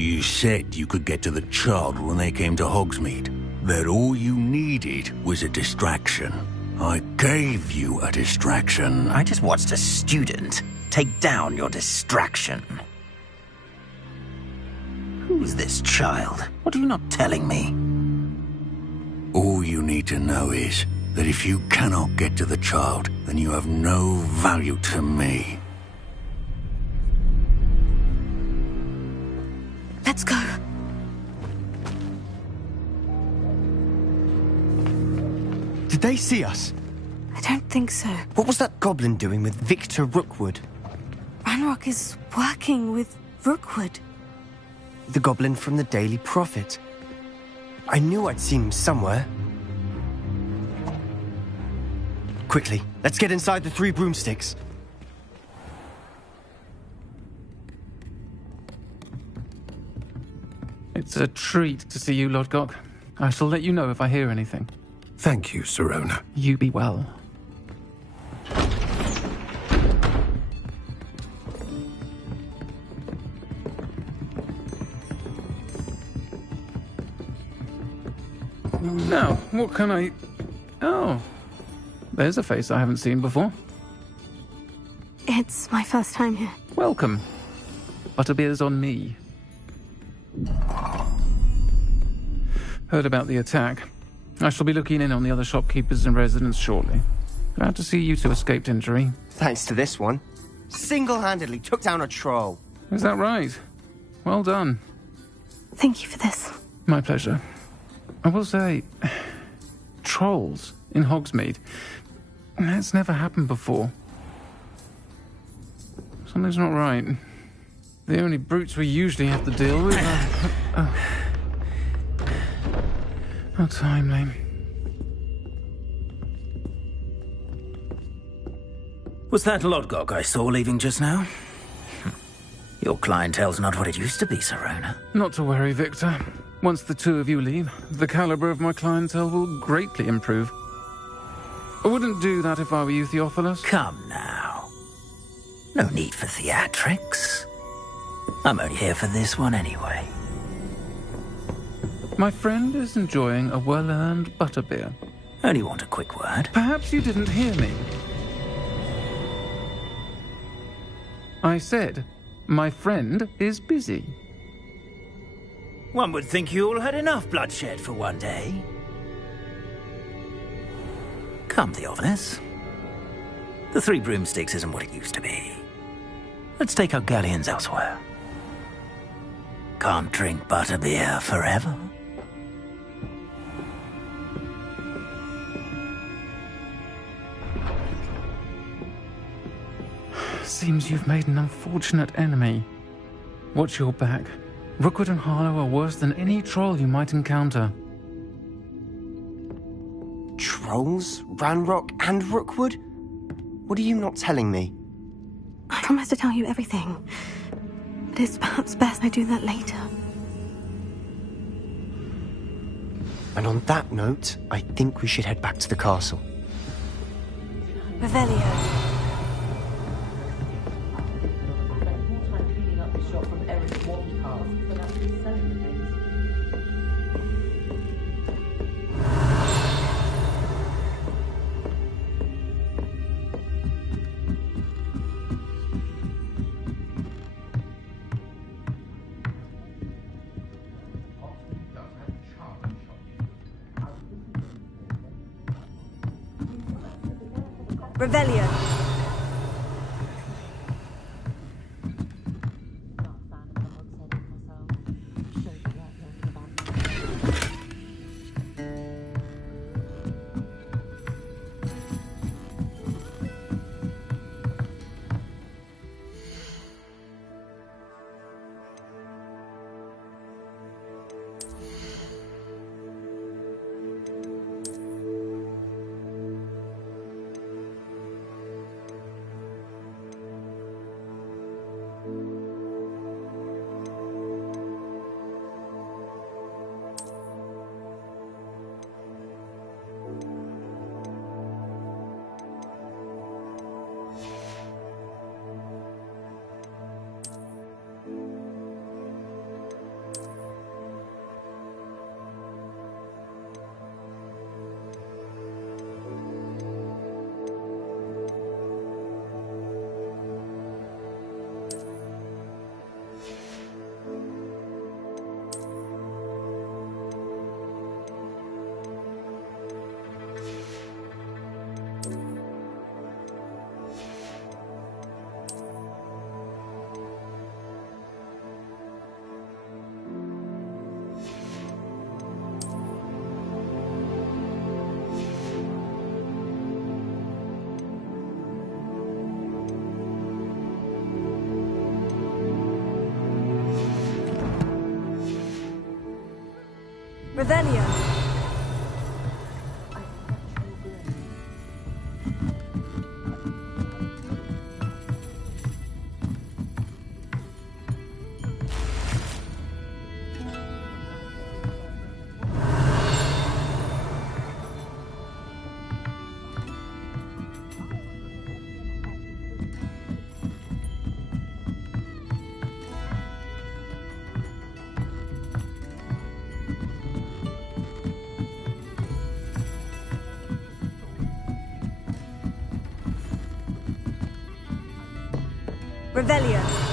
You said you could get to the child when they came to Hogsmeade. That all you needed was a distraction. I gave you a distraction. I just watched a student take down your distraction. Who's this child? What are you not telling me? All you need to know is that if you cannot get to the child, then you have no value to me. Let's go. Did they see us? I don't think so. What was that goblin doing with Victor Rookwood? Ranrock is working with Rookwood. The goblin from the Daily Prophet. I knew I'd seen him somewhere. Quickly, let's get inside the 3 broomsticks. It's a treat to see you, Lodgok. I shall let you know if I hear anything. Thank you, Sirona. You be well. Now, what can I... Oh, there's a face I haven't seen before. It's my first time here. Welcome. Butterbeer's on me. Heard about the attack. I shall be looking in on the other shopkeepers and residents shortly. Glad to see you two escaped injury. Thanks to this one. Single-handedly took down a troll. Is that right? Well done. Thank you for this. My pleasure. I will say, trolls in Hogsmeade. That's never happened before. Something's not right. The only brutes we usually have to deal with are... How timely. Was that Lodgok I saw leaving just now? Your clientele's not what it used to be, Sirona. Not to worry, Victor. Once the two of you leave, the caliber of my clientele will greatly improve. I wouldn't do that if I were you, Theophilus. Come now. No need for theatrics. I'm only here for this one anyway. My friend is enjoying a well-earned butterbeer. Only want a quick word. Perhaps you didn't hear me. I said, my friend is busy. One would think you all had enough bloodshed for one day. Come, Theophilus. The 3 broomsticks isn't what it used to be. Let's take our galleons elsewhere. Can't drink butterbeer forever. Seems you've made an unfortunate enemy. Watch your back. Rookwood and Harlow are worse than any troll you might encounter. Trolls? Ranrock and Rookwood? What are you not telling me? I promised to tell you everything. But it's perhaps best I do that later. And on that note, I think we should head back to the castle. Revelio. Revelio. Revelio. Revelio.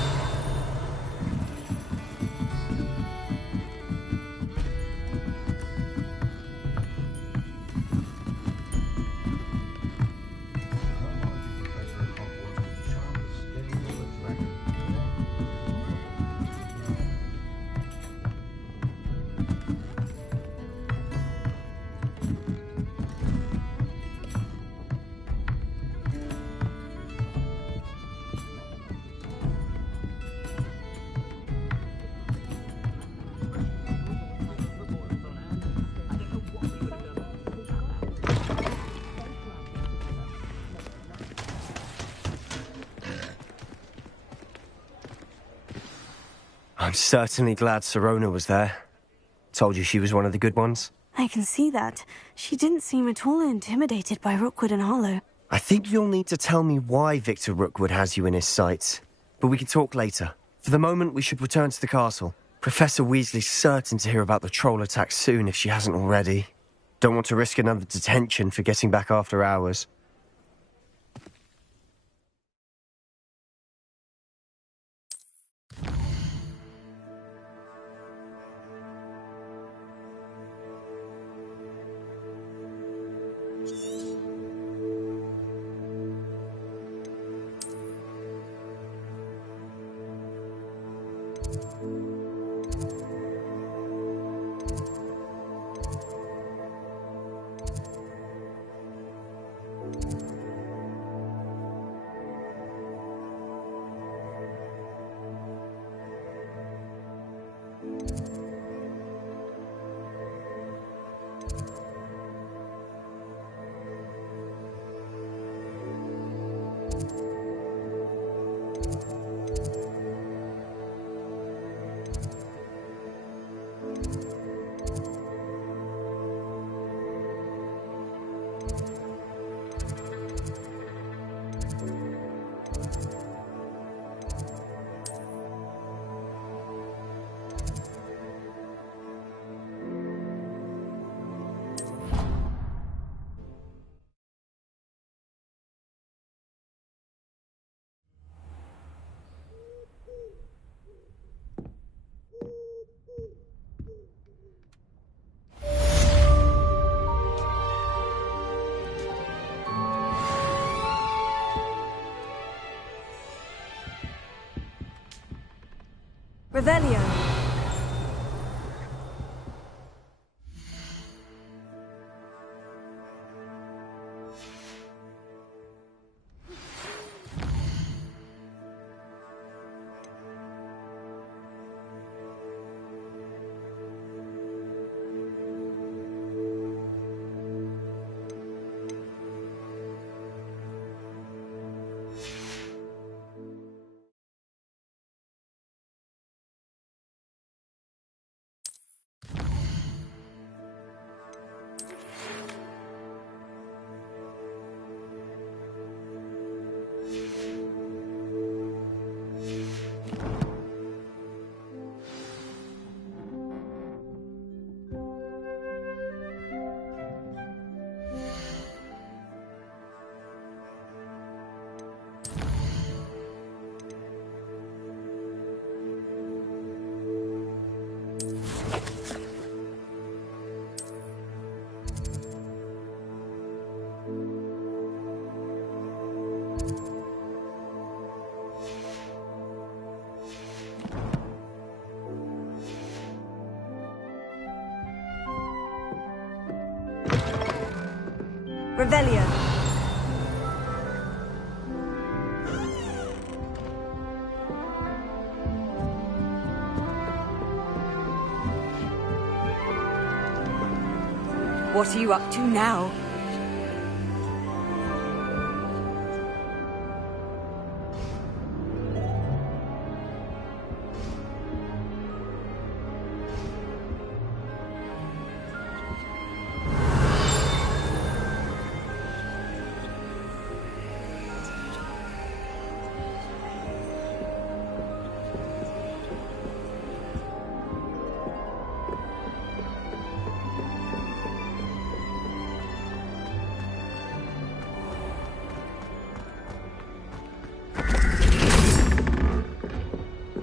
I'm certainly glad Sirona was there. Told you she was one of the good ones. I can see that. She didn't seem at all intimidated by Rookwood and Harlow. I think you'll need to tell me why Victor Rookwood has you in his sights. But we can talk later. For the moment, we should return to the castle. Professor Weasley's certain to hear about the troll attack soon if she hasn't already. Don't want to risk another detention for getting back after hours. Revelio. Revelio. What are you up to now?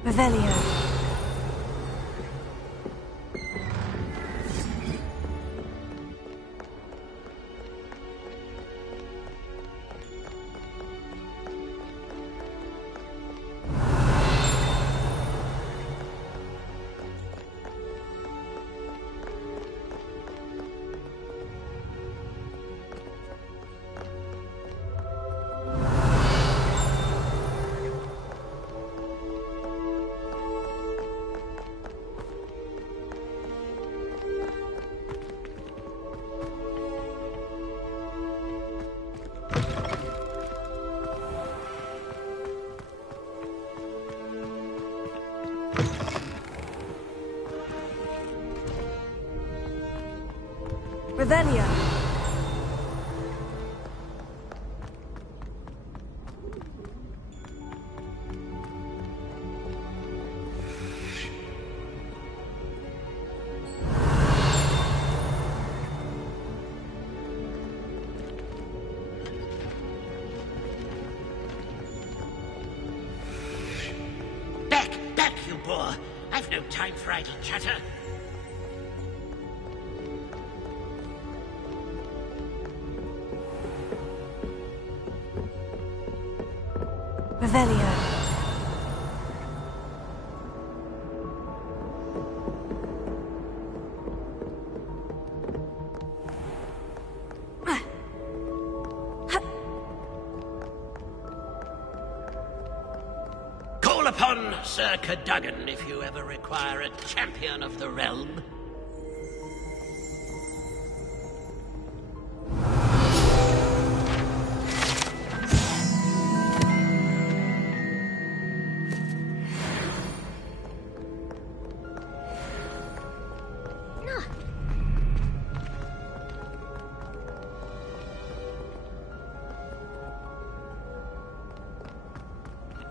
Revelio. Revelio. Back, you boar! I've no time for idle chatter. Revelio. Call upon Sir Cadogan if you ever require a champion of the realm.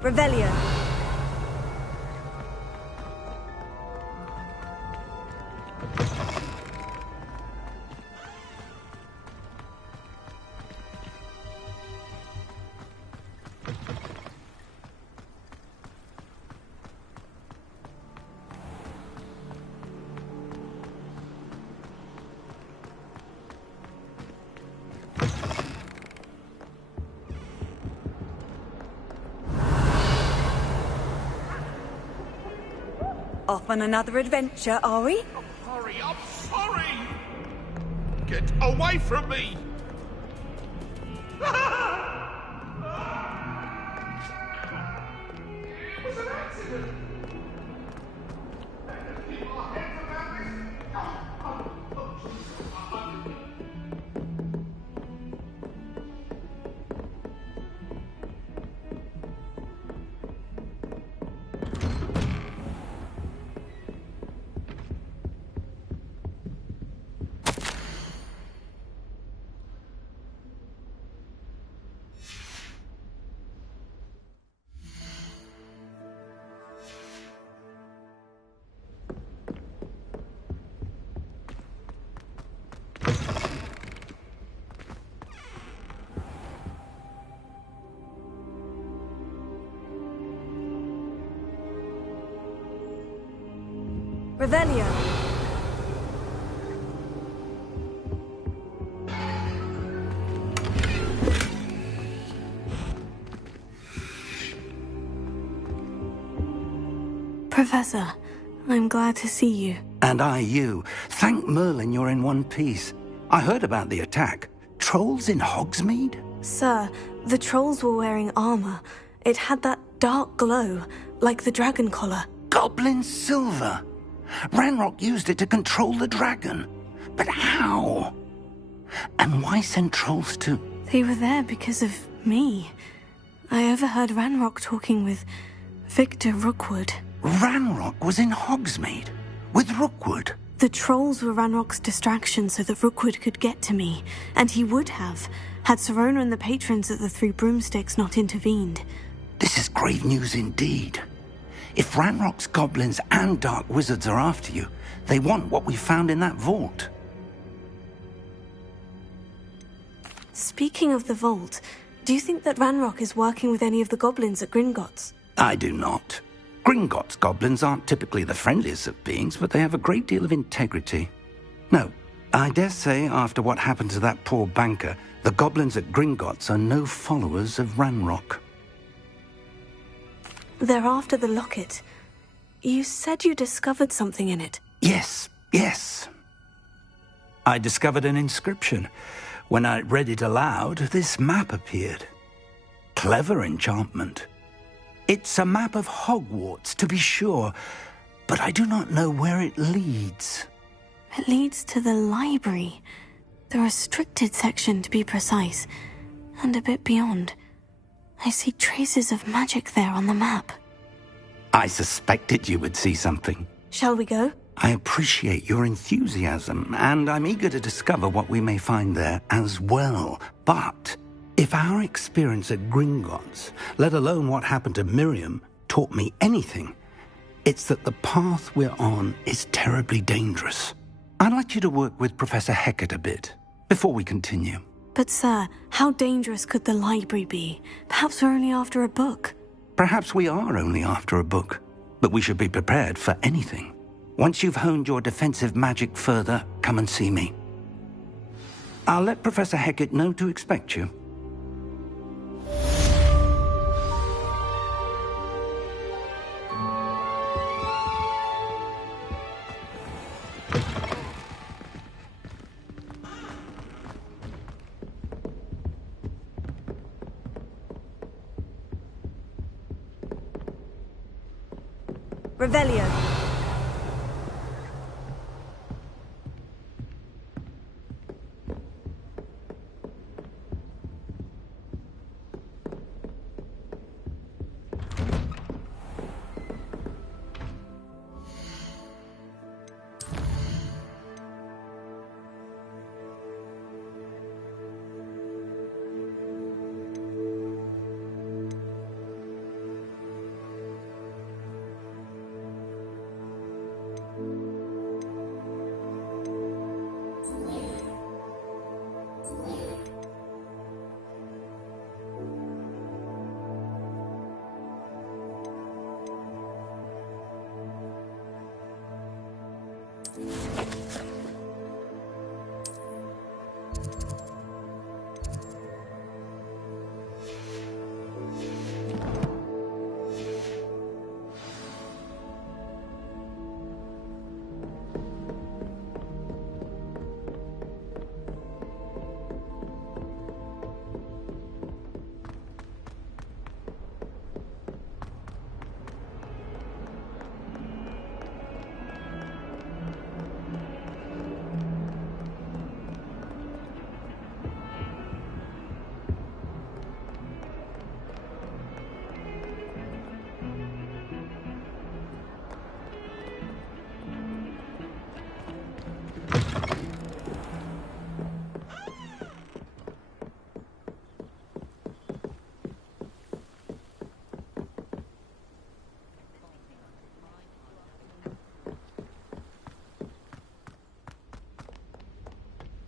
Revelio. Off on another adventure, are we? Sorry, I'm sorry! Get away from me! It was an accident! Let's keep our heads around this! Revelio. Professor, I'm glad to see you. And I you. Thank Merlin you're in one piece. I heard about the attack. Trolls in Hogsmeade? Sir, the trolls were wearing armor. It had that dark glow, like the dragon collar. Goblin silver. Ranrock used it to control the dragon. But how? And why send trolls to... They were there because of me. I overheard Ranrock talking with Victor Rookwood. Ranrock was in Hogsmeade with Rookwood. The trolls were Ranrock's distraction so that Rookwood could get to me, and he would have, had Sirona and the patrons at the Three Broomsticks not intervened. This is grave news indeed. If Ranrock's goblins and dark wizards are after you, they want what we found in that vault. Speaking of the vault, do you think that Ranrock is working with any of the goblins at Gringotts? I do not. Gringotts goblins aren't typically the friendliest of beings, but they have a great deal of integrity. No, I dare say after what happened to that poor banker, the goblins at Gringotts are no followers of Ranrock. They're after the locket. You said you discovered something in it. Yes. I discovered an inscription. When I read it aloud, this map appeared. Clever enchantment. It's a map of Hogwarts, to be sure, but I do not know where it leads. It leads to the library. The restricted section, to be precise. And a bit beyond. I see traces of magic there on the map. I suspected you would see something. Shall we go? I appreciate your enthusiasm, and I'm eager to discover what we may find there as well. But if our experience at Gringotts, let alone what happened to Miriam, taught me anything, it's that the path we're on is terribly dangerous. I'd like you to work with Professor Hecat a bit before we continue. But sir, how dangerous could the library be? Perhaps we're only after a book. Perhaps we are only after a book, but we should be prepared for anything. Once you've honed your defensive magic further, come and see me. I'll let Professor Hecat know to expect you. Revelio.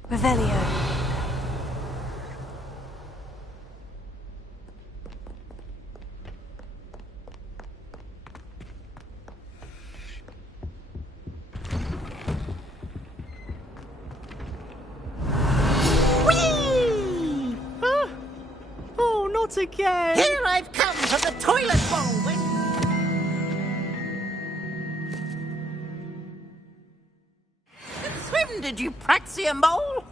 Revelio. Whee! Huh? Oh, not again! Here I've come for the toilet bowl. Swim, did you, Praxia Mole?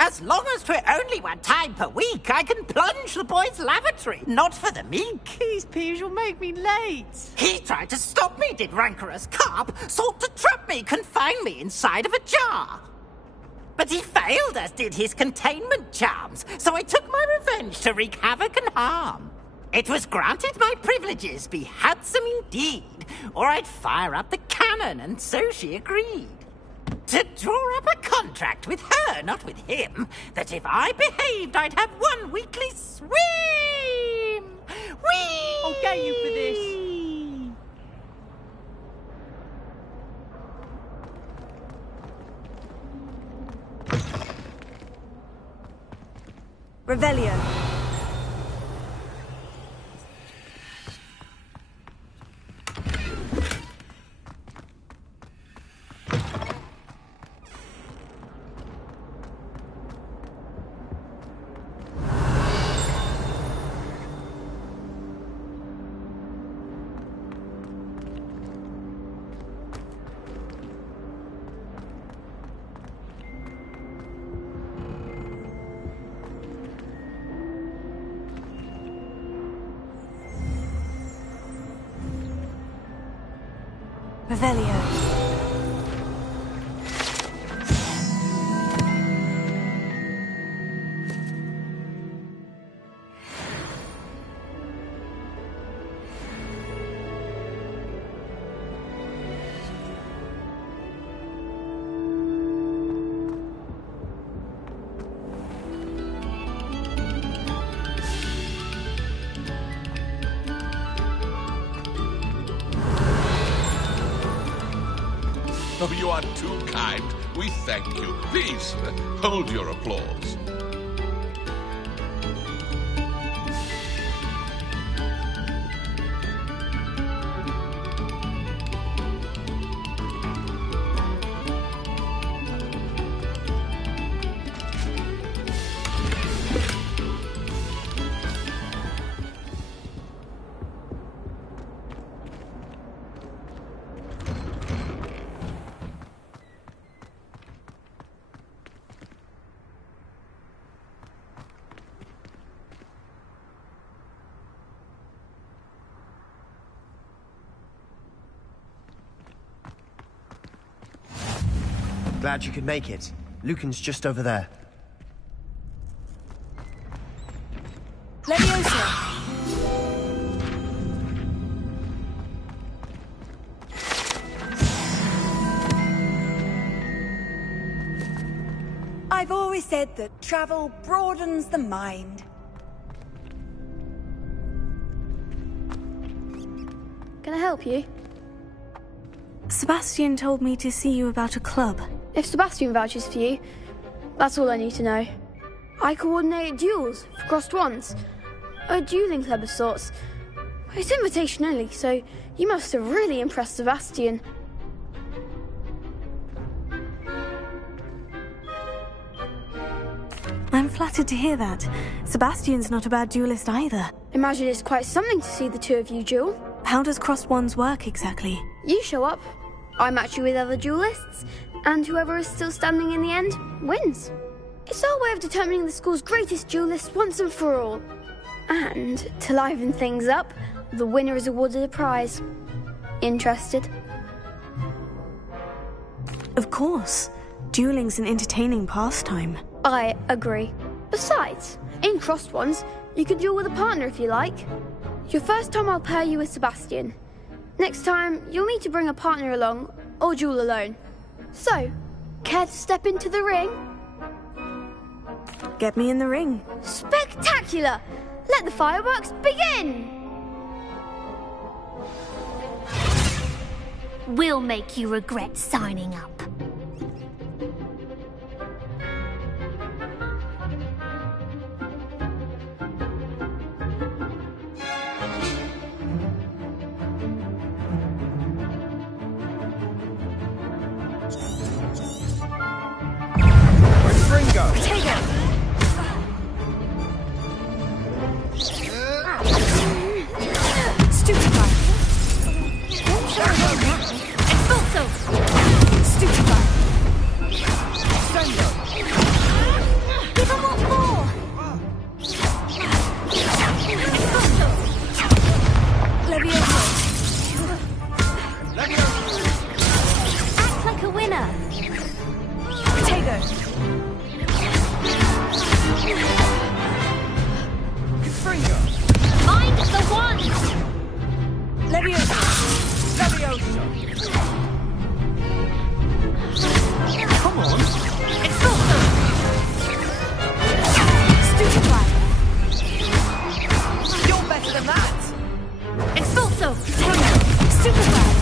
As long as 'twere only one time per week, I can plunge the boy's lavatory, not for the meek. These peas will make me late. He tried to stop me, did rancorous carp, sought to trap me, confine me inside of a jar. But he failed, as did his containment charms, so I took my revenge to wreak havoc and harm. It was granted my privileges be handsome indeed, or I'd fire up the cannon, and so she agreed. To draw up a contract with her, not with him, that if I behaved, I'd have one weekly swim! Whee! I'll get you for this. Revelio. Revelio. Oh, you are too kind. We thank you. Please, hold your applause. Glad you could make it. Lucan's just over there. Leviosa. I've always said that travel broadens the mind. Can I help you? Sebastian told me to see you about a club. If Sebastian vouches for you, that's all I need to know. I coordinate duels for crossed ones. A dueling club of sorts. It's invitation only, so you must have really impressed Sebastian. I'm flattered to hear that. Sebastian's not a bad duelist either. Imagine it's quite something to see the two of you duel. How does crossed ones work exactly? You show up, I match you with other duelists, and whoever is still standing in the end wins. It's our way of determining the school's greatest duelist once and for all. And to liven things up, the winner is awarded a prize. Interested? Of course. Dueling's an entertaining pastime. I agree. Besides, in crossed ones, you could duel with a partner if you like. Your first time I'll pair you with Sebastian. Next time, you'll need to bring a partner along, or duel alone. So, care to step into the ring? Get me in the ring. Spectacular! Let the fireworks begin! We'll make you regret signing up. Act like a winner. Potato. Expulso! Tango! Super fast!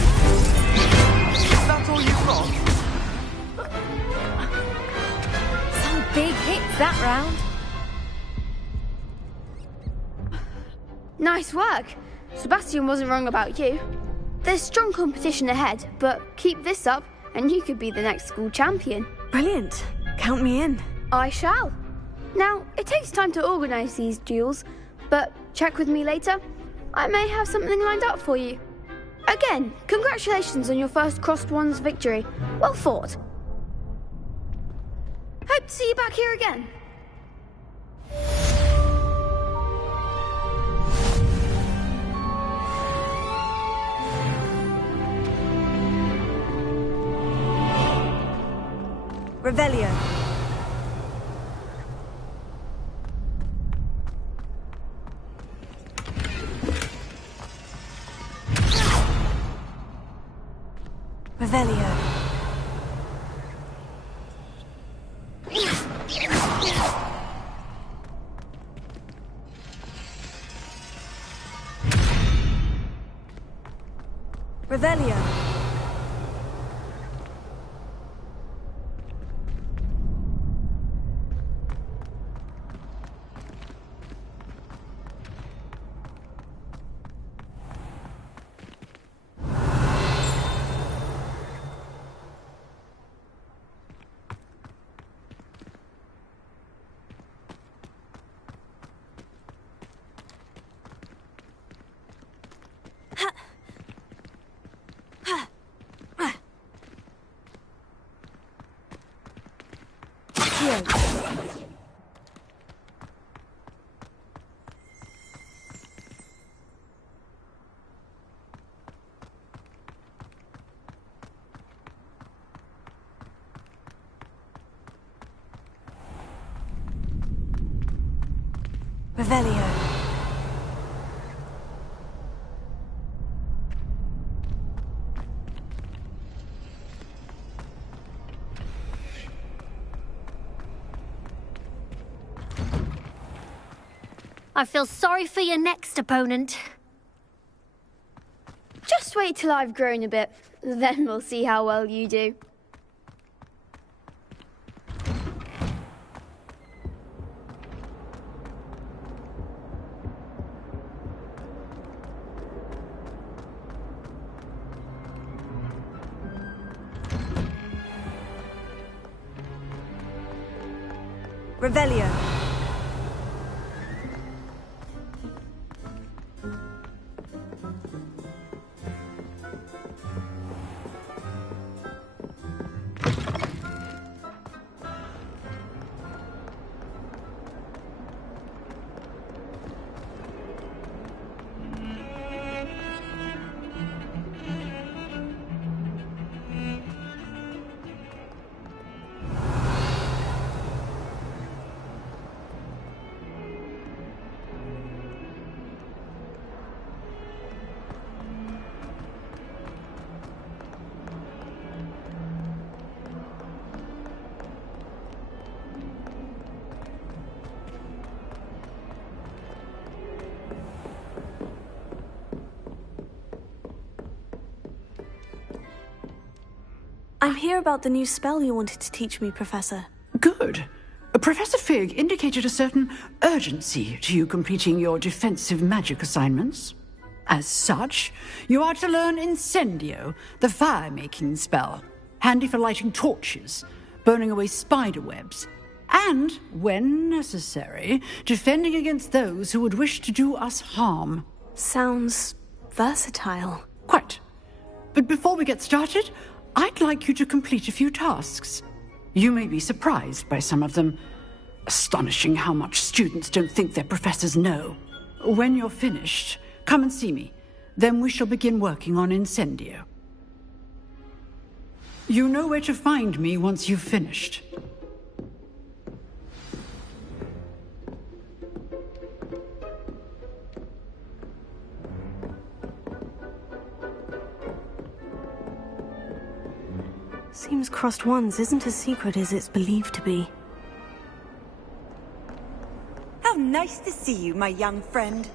That's all you've got? Some big hits that round. Nice work. Sebastian wasn't wrong about you. There's strong competition ahead, but keep this up and you could be the next school champion. Brilliant. Count me in. I shall. Now, it takes time to organise these duels, but check with me later. I may have something lined up for you. Again, congratulations on your first Crossed Wands victory. Well fought. Hope to see you back here again. Revelio. Revelio. Revelio. Revelio. I feel sorry for your next opponent. Just wait till I've grown a bit, then we'll see how well you do. Revelio. I'm here about the new spell you wanted to teach me, Professor. Good. Professor Fig indicated a certain urgency to you completing your defensive magic assignments. As such, you are to learn Incendio, the fire-making spell, handy for lighting torches, burning away spider webs, and, when necessary, defending against those who would wish to do us harm. Sounds versatile. Quite. But before we get started, I'd like you to complete a few tasks. You may be surprised by some of them. Astonishing how much students don't think their professors know. When you're finished, come and see me. Then we shall begin working on Incendio. You know where to find me once you've finished. Seems Crossed Wands isn't as secret as it's believed to be. How nice to see you, my young friend.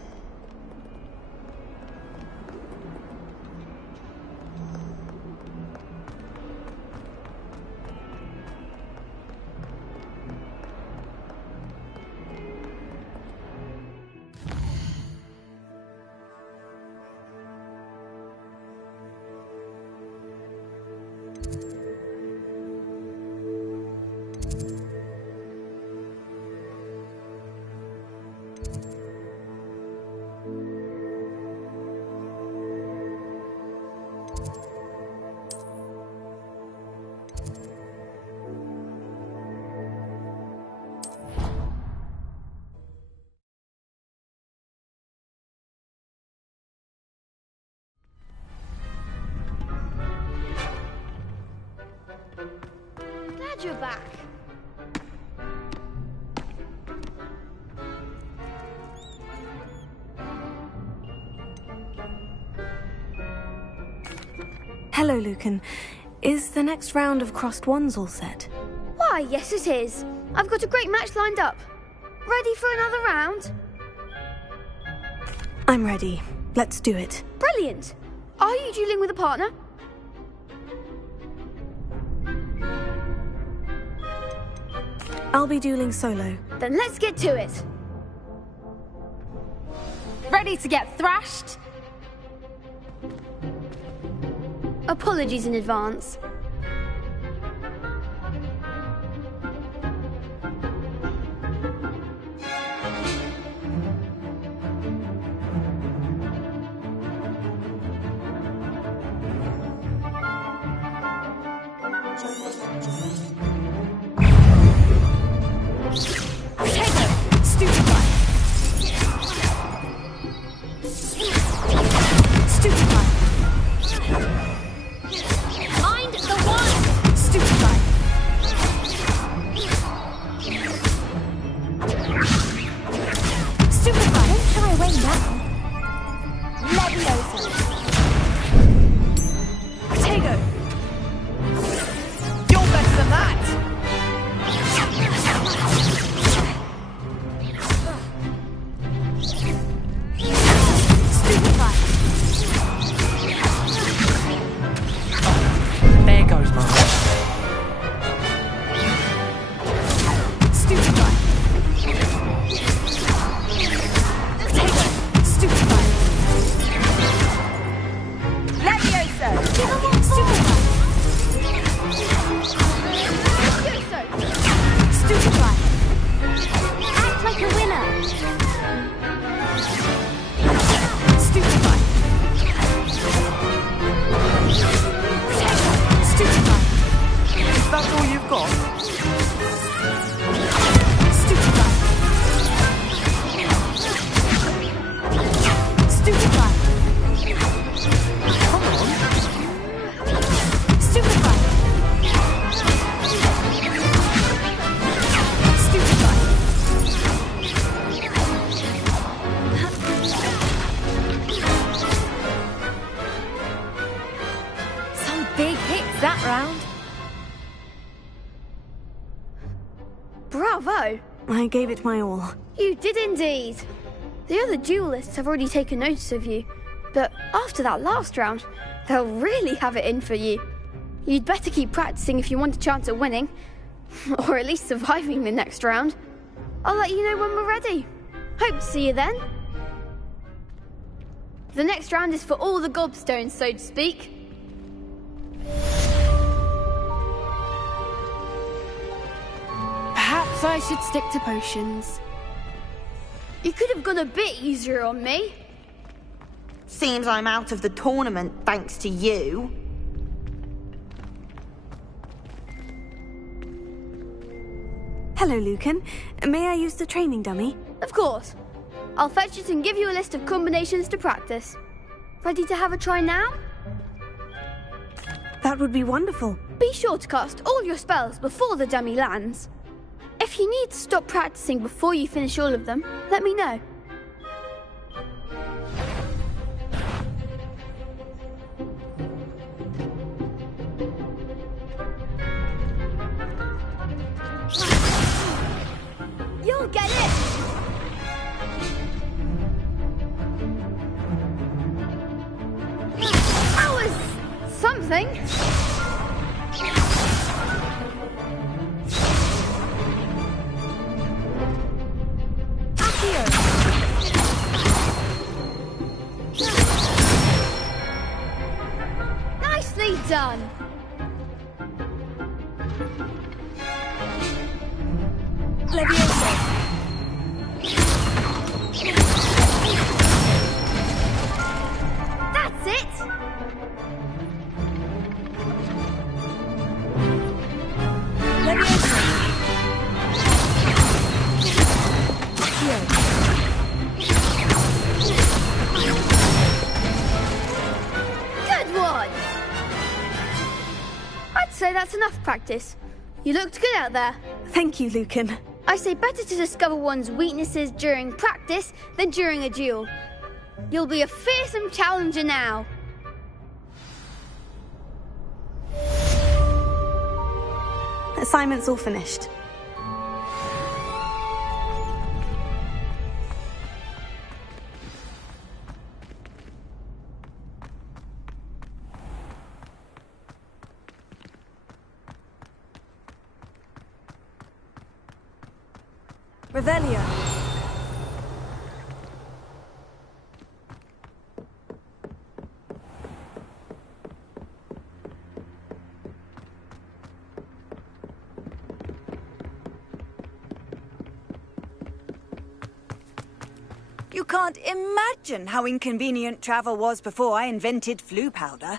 Glad you're back. Hello, Lucan. Is the next round of crossed ones all set? Why, yes it is. I've got a great match lined up. Ready for another round? I'm ready. Let's do it. Brilliant. Are you dueling with a partner? I'll be dueling solo. Then let's get to it. Ready to get thrashed? Apologies in advance. Bravo! I gave it my all. You did indeed. The other duelists have already taken notice of you, but after that last round, they'll really have it in for you. You'd better keep practicing if you want a chance at winning, or at least surviving the next round. I'll let you know when we're ready. Hope to see you then. The next round is for all the gobstones, so to speak. Perhaps I should stick to potions. You could have gone a bit easier on me. Seems I'm out of the tournament thanks to you. Hello, Lucan. May I use the training dummy? Of course. I'll fetch it and give you a list of combinations to practice. Ready to have a try now? That would be wonderful. Be sure to cast all your spells before the dummy lands. If you need to stop practicing before you finish all of them, let me know. You'll get it! That was something. Nicely done. Leviosa. That's it. Leviosa. Good one. I'd say that's enough practice. You looked good out there. Thank you, Lucan. I say better to discover one's weaknesses during practice than during a duel. You'll be a fearsome challenger now. Assignment's all finished. Revelio. You can't imagine how inconvenient travel was before I invented flu powder.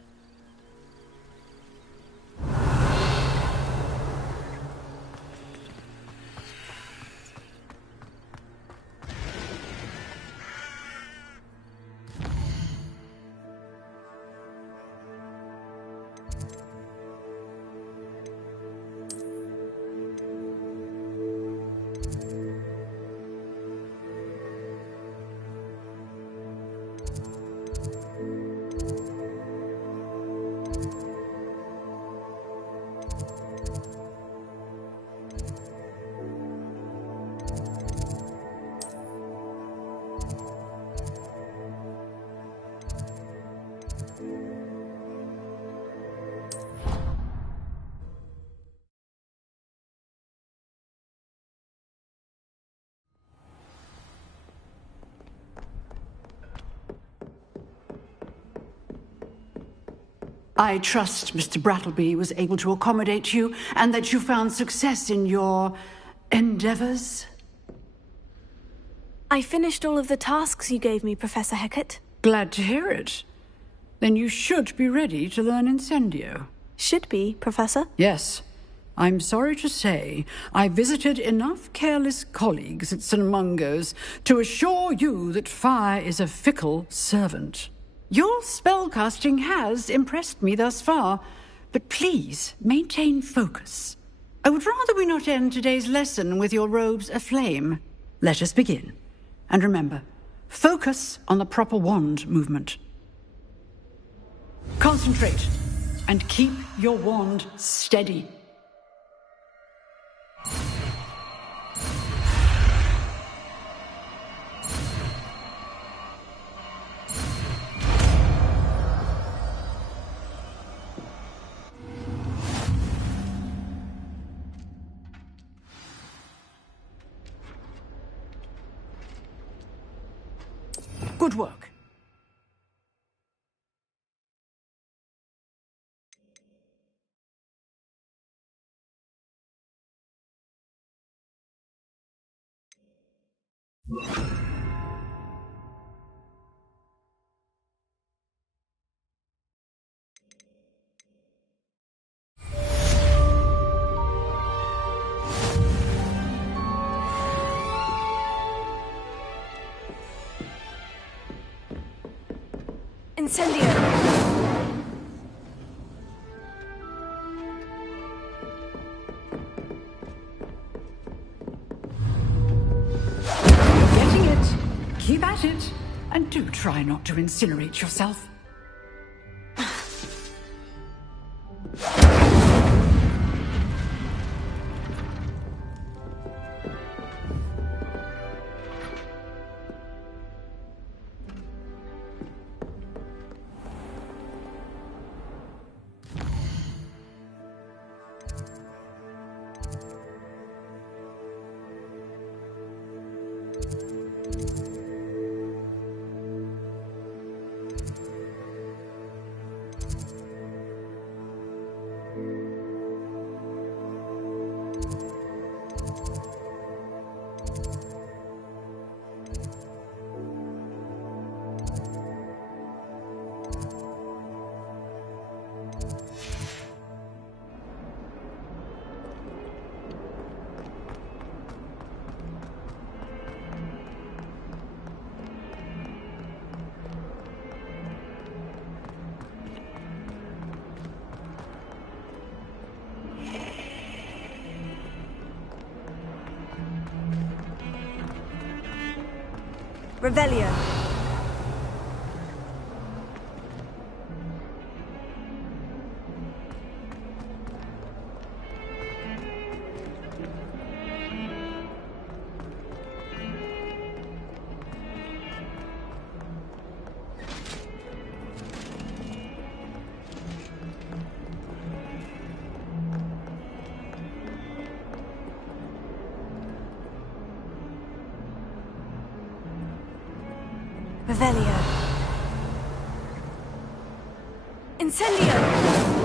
I trust Mr. Brattleby was able to accommodate you and that you found success in your endeavors. I finished all of the tasks you gave me, Professor Hecat. Glad to hear it. Then you should be ready to learn Incendio. Should be, Professor? Yes. I'm sorry to say I visited enough careless colleagues at St. Mungo's to assure you that fire is a fickle servant. Your spellcasting has impressed me thus far, but please maintain focus. I would rather we not end today's lesson with your robes aflame. Let us begin. And remember, focus on the proper wand movement. Concentrate and keep your wand steady. Good work. Incendio! You're getting it. Keep at it. And do try not to incinerate yourself. Revelio. Revelio. Incendio!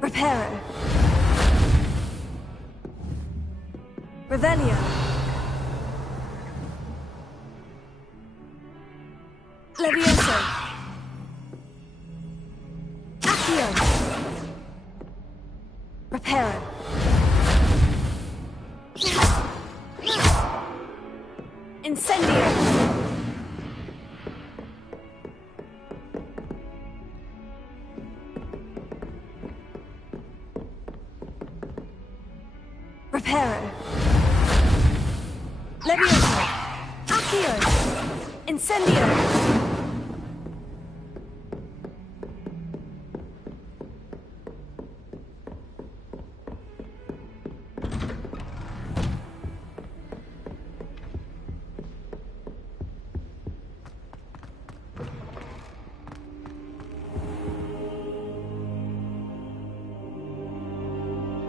Reparo. Revelio. Levioso. Accio. Reparo. Incendio. Reparo. Levioso. Accio. Incendio.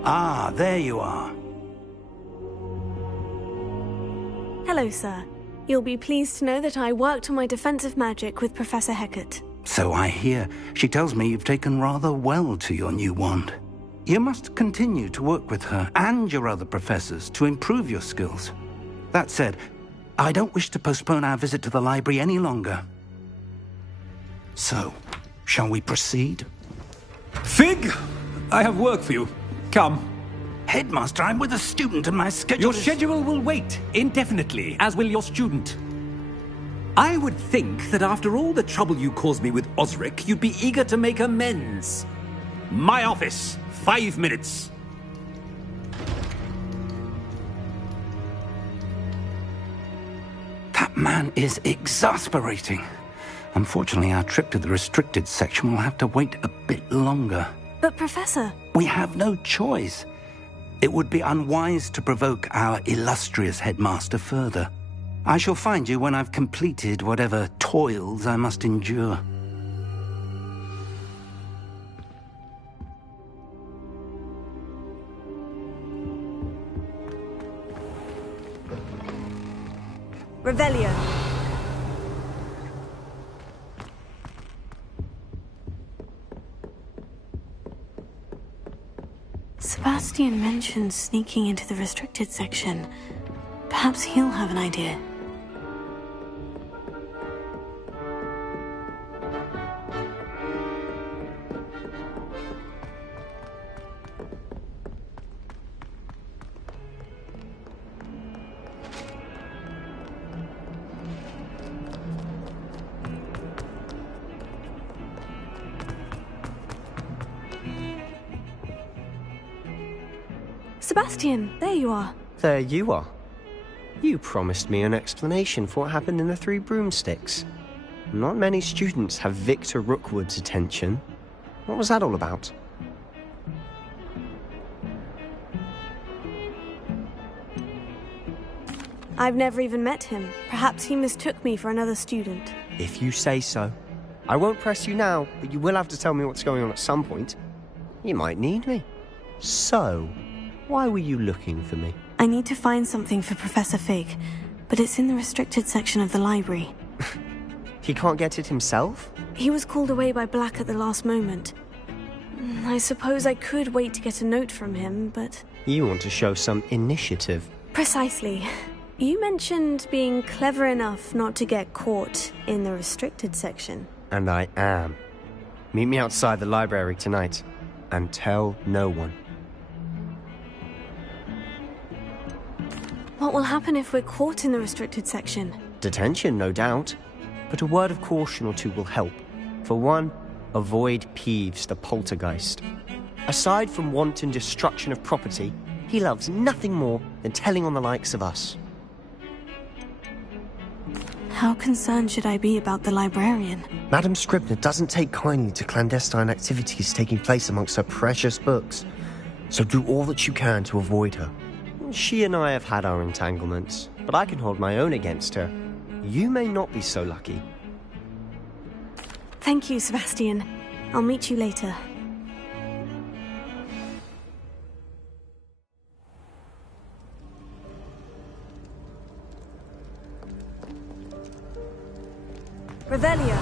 Ah, there you are. Hello, sir. You'll be pleased to know that I worked on my defensive magic with Professor Hecat. So I hear. She tells me you've taken rather well to your new wand. You must continue to work with her and your other professors to improve your skills. That said, I don't wish to postpone our visit to the library any longer. So, shall we proceed? Fig! I have work for you. Come. Headmaster, I'm with a student and my schedule Your schedule will wait indefinitely, as will your student. I would think that after all the trouble you caused me with Osric, you'd be eager to make amends. My office, 5 minutes. That man is exasperating. Unfortunately, our trip to the restricted section will have to wait a bit longer. But, Professor... We have no choice. It would be unwise to provoke our illustrious headmaster further. I shall find you when I've completed whatever toils I must endure. Revelio. Sebastian mentioned sneaking into the restricted section. Perhaps he'll have an idea. Sebastian, there you are. There you are. You promised me an explanation for what happened in the Three Broomsticks. Not many students have Victor Rookwood's attention. What was that all about? I've never even met him. Perhaps he mistook me for another student. If you say so. I won't press you now, but you will have to tell me what's going on at some point. You might need me. So, why were you looking for me? I need to find something for Professor Fig, but it's in the restricted section of the library. He can't get it himself? He was called away by Black at the last moment. I suppose I could wait to get a note from him, but... You want to show some initiative. Precisely. You mentioned being clever enough not to get caught in the restricted section. And I am. Meet me outside the library tonight, and tell no one. What will happen if we're caught in the restricted section? Detention, no doubt. But a word of caution or two will help. For one, avoid Peeves, the poltergeist. Aside from wanton destruction of property, he loves nothing more than telling on the likes of us. How concerned should I be about the librarian? Madam Scribner doesn't take kindly to clandestine activities taking place amongst her precious books, so do all that you can to avoid her. She and I have had our entanglements, but I can hold my own against her. You may not be so lucky. Thank you, Sebastian. I'll meet you later. Revelio.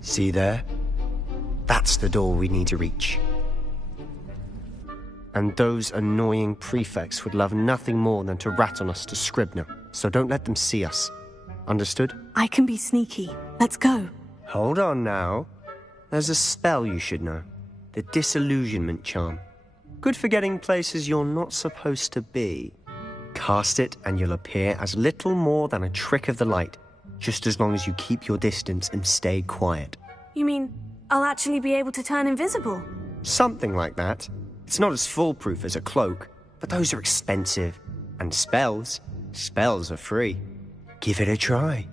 See there? That's the door we need to reach. And those annoying prefects would love nothing more than to rat on us to Scribner, so don't let them see us. Understood? I can be sneaky. Let's go. Hold on now. There's a spell you should know. The disillusionment charm. Good for getting places you're not supposed to be. Cast it and you'll appear as little more than a trick of the light, just as long as you keep your distance and stay quiet. You mean I'll actually be able to turn invisible? Something like that. It's not as foolproof as a cloak, but those are expensive. And spells are free. Give it a try.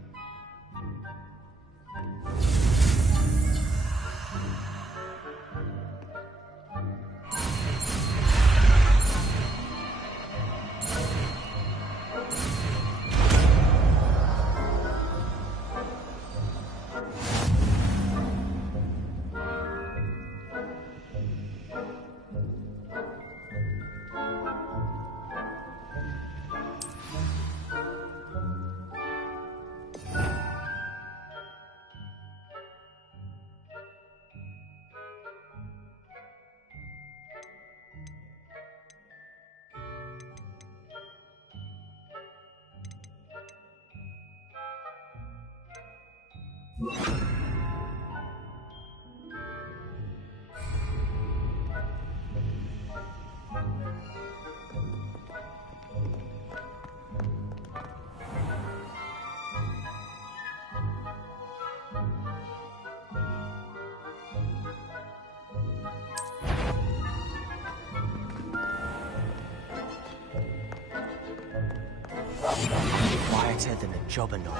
Quieter than a jobberknoll.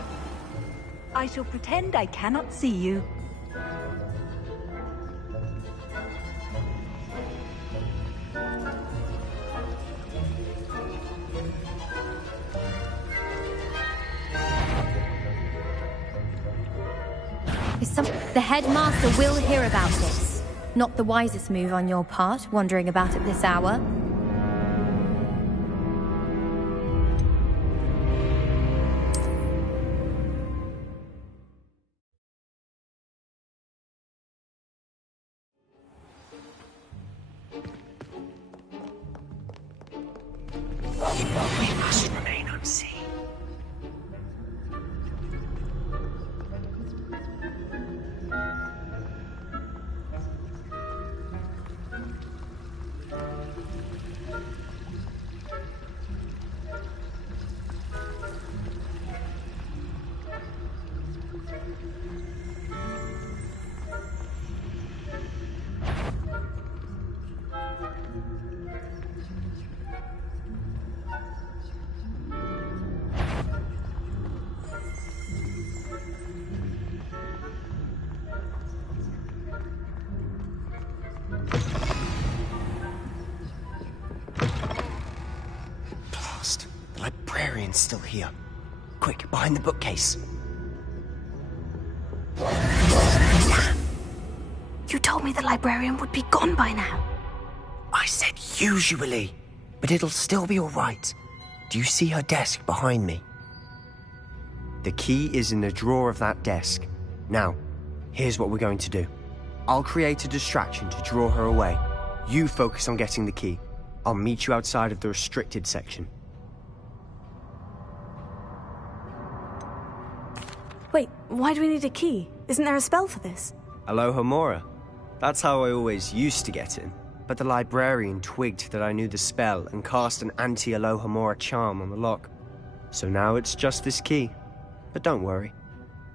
I shall pretend I cannot see you. The headmaster will hear about this. Not the wisest move on your part, wandering about at this hour. We must remain unseen. Librarian's still here. Quick, behind the bookcase. You told me the librarian would be gone by now. I said usually, but it'll still be all right. Do you see her desk behind me? The key is in the drawer of that desk. Now, here's what we're going to do. I'll create a distraction to draw her away. You focus on getting the key. I'll meet you outside of the restricted section. Wait, why do we need a key? Isn't there a spell for this? Alohomora. That's how I always used to get in. But the librarian twigged that I knew the spell and cast an anti-Alohomora charm on the lock. So now it's just this key. But don't worry.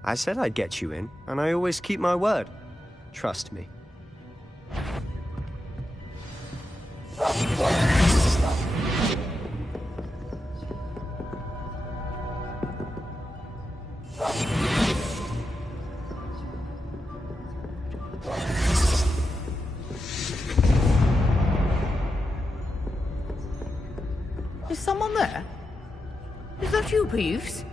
I said I'd get you in, and I always keep my word. Trust me. Is someone there? Is that you, Peeves?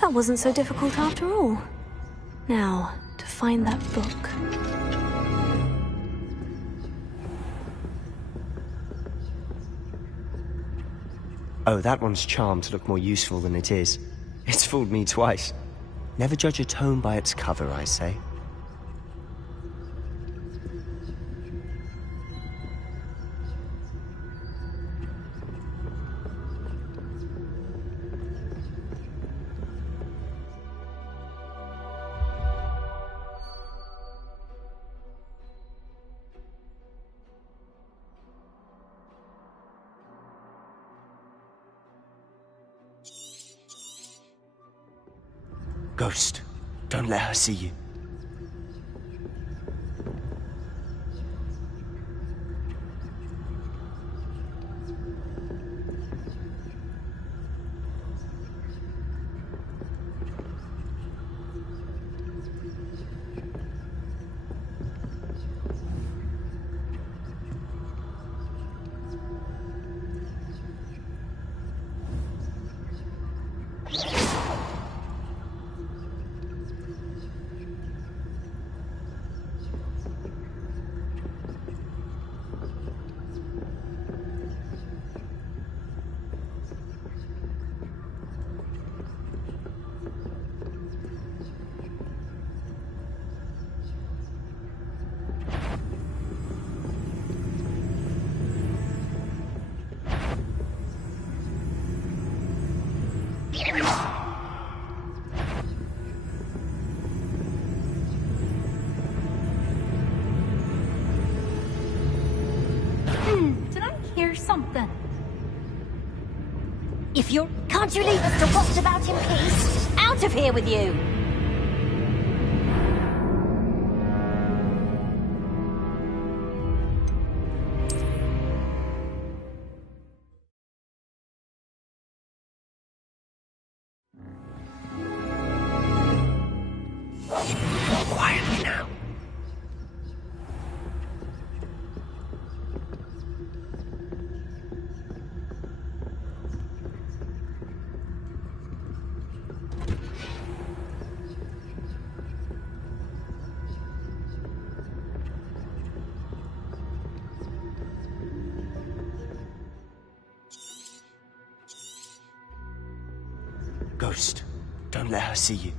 That wasn't so difficult after all. Now, to find that book. Oh, that one's charmed to look more useful than it is. It's fooled me twice. Never judge a tome by its cover, I say. Ghost, don't let her see you. Did I hear something? If you're... Can't you leave us to rot about in peace? Out of here with you! Quietly now. Ghost, don't let her see you.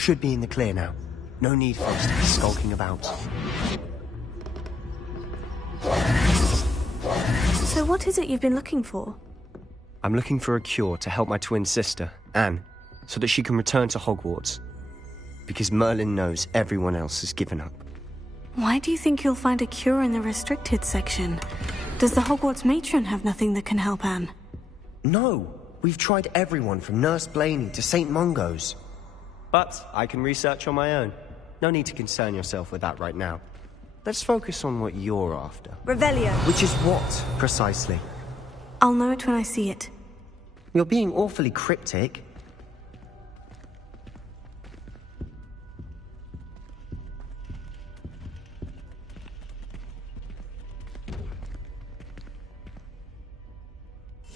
should be in the clear now. No need for us to be skulking about. So what is it you've been looking for? I'm looking for a cure to help my twin sister, Anne, so that she can return to Hogwarts. Because Merlin knows everyone else has given up. Why do you think you'll find a cure in the restricted section? Does the Hogwarts matron have nothing that can help Anne? No! We've tried everyone from Nurse Blaney to St. Mungo's. But I can research on my own. No need to concern yourself with that right now. Let's focus on what you're after. Revelio. Which is what, precisely? I'll know it when I see it. You're being awfully cryptic.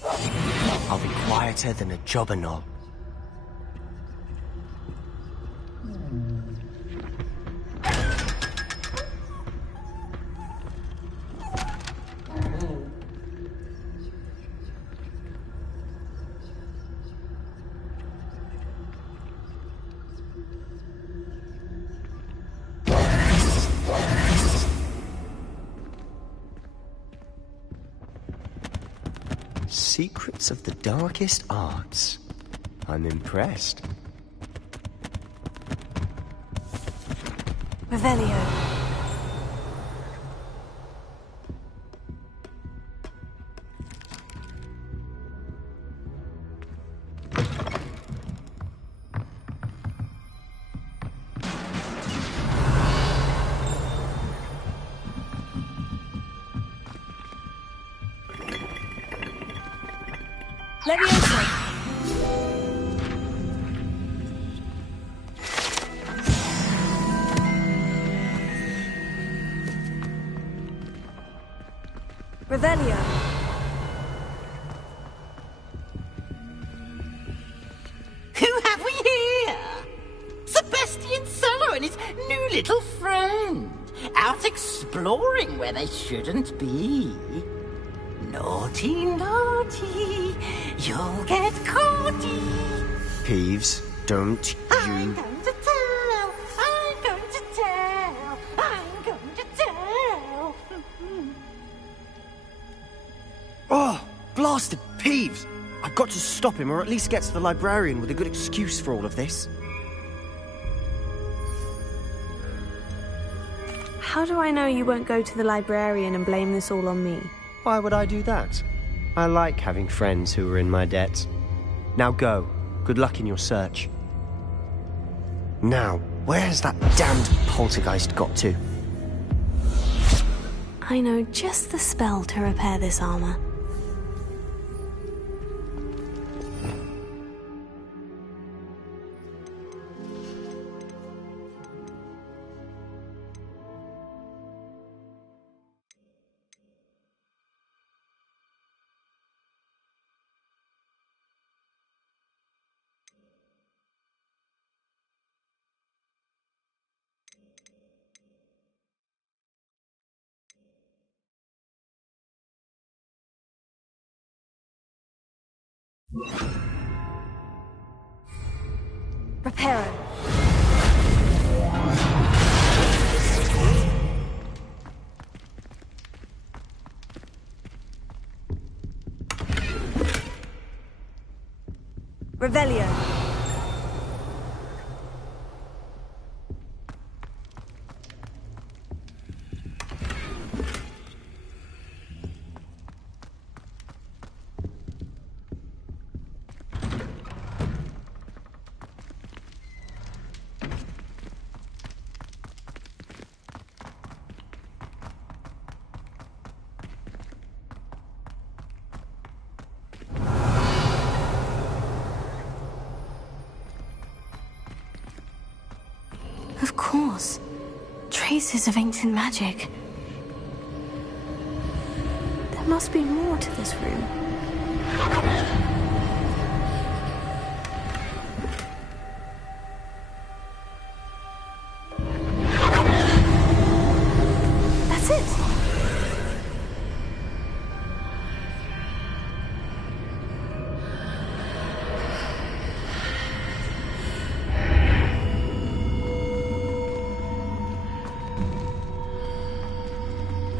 I'll be quieter than a jobberknoll. Secrets of the darkest arts. I'm impressed. Revelio. Leviosa. Revelio. Who have we here? Sebastian Solo and his new little friend. Out exploring where they shouldn't be. Naughty, naughty, you'll get caughty. Peeves, don't I'm going to tell, I'm going to tell, I'm going to tell. Oh, blasted Peeves! I've got to stop him, or at least get to the librarian with a good excuse for all of this. How do I know you won't go to the librarian and blame this all on me? Why would I do that? I like having friends who are in my debt. Now go. Good luck in your search. Now, where's that damned poltergeist got to? I know just the spell to repair this armor. Reparo. Revelio. Of course. Traces of ancient magic. There must be more to this room. That's it!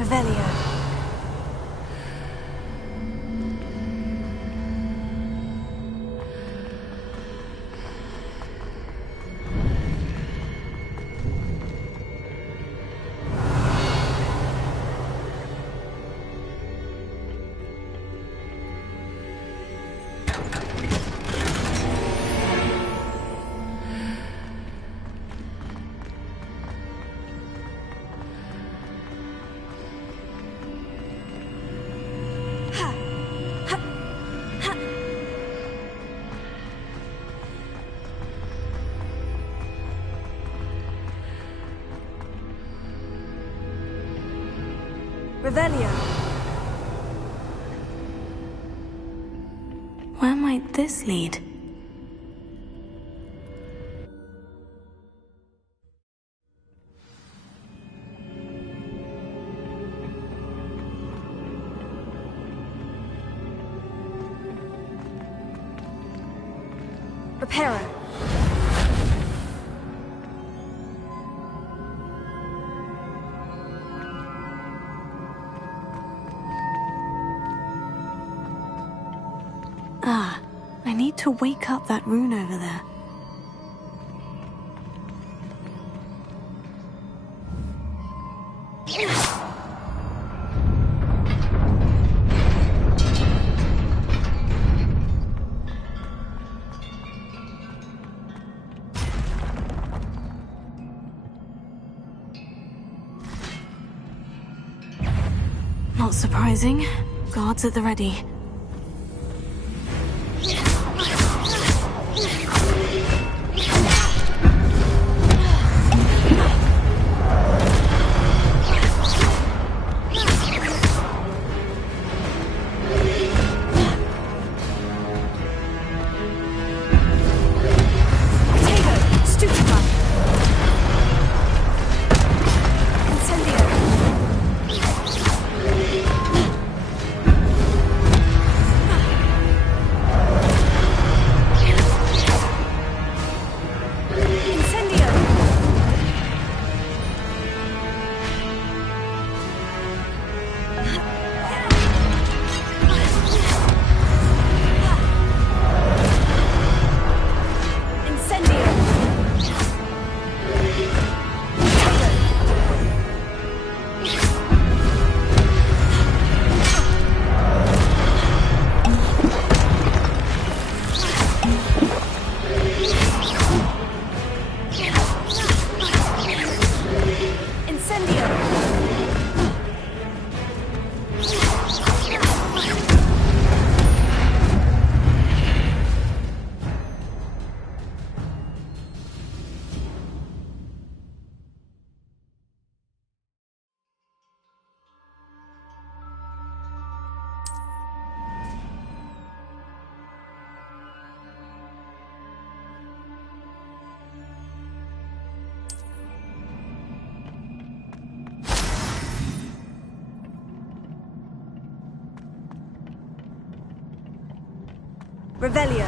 Revelio. Revelio. Where might this lead? Reparo. Ah, I need to wake up that rune over there. Not surprising. Guards at the ready. Revelio.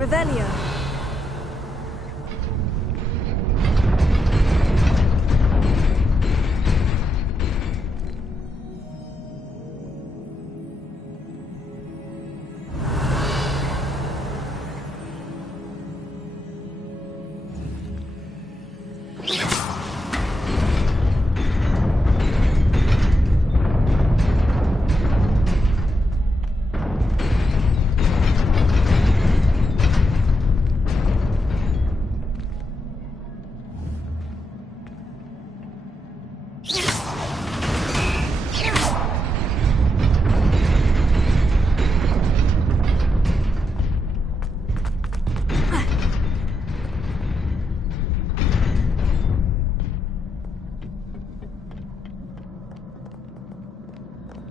Revelio.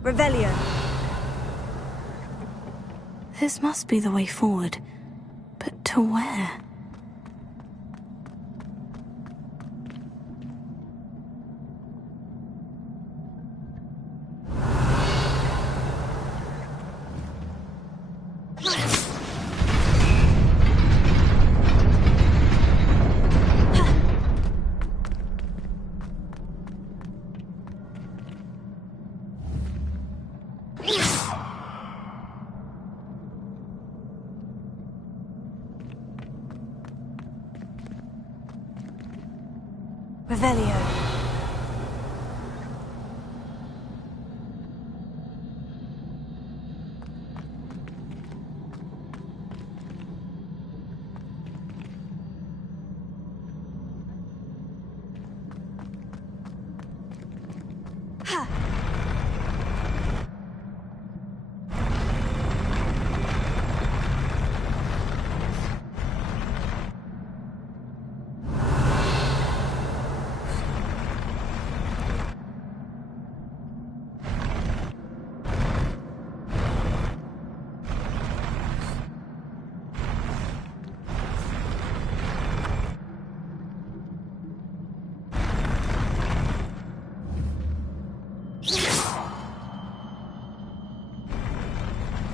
Revelio. This must be the way forward. But to where? Revelio.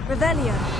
Revelio.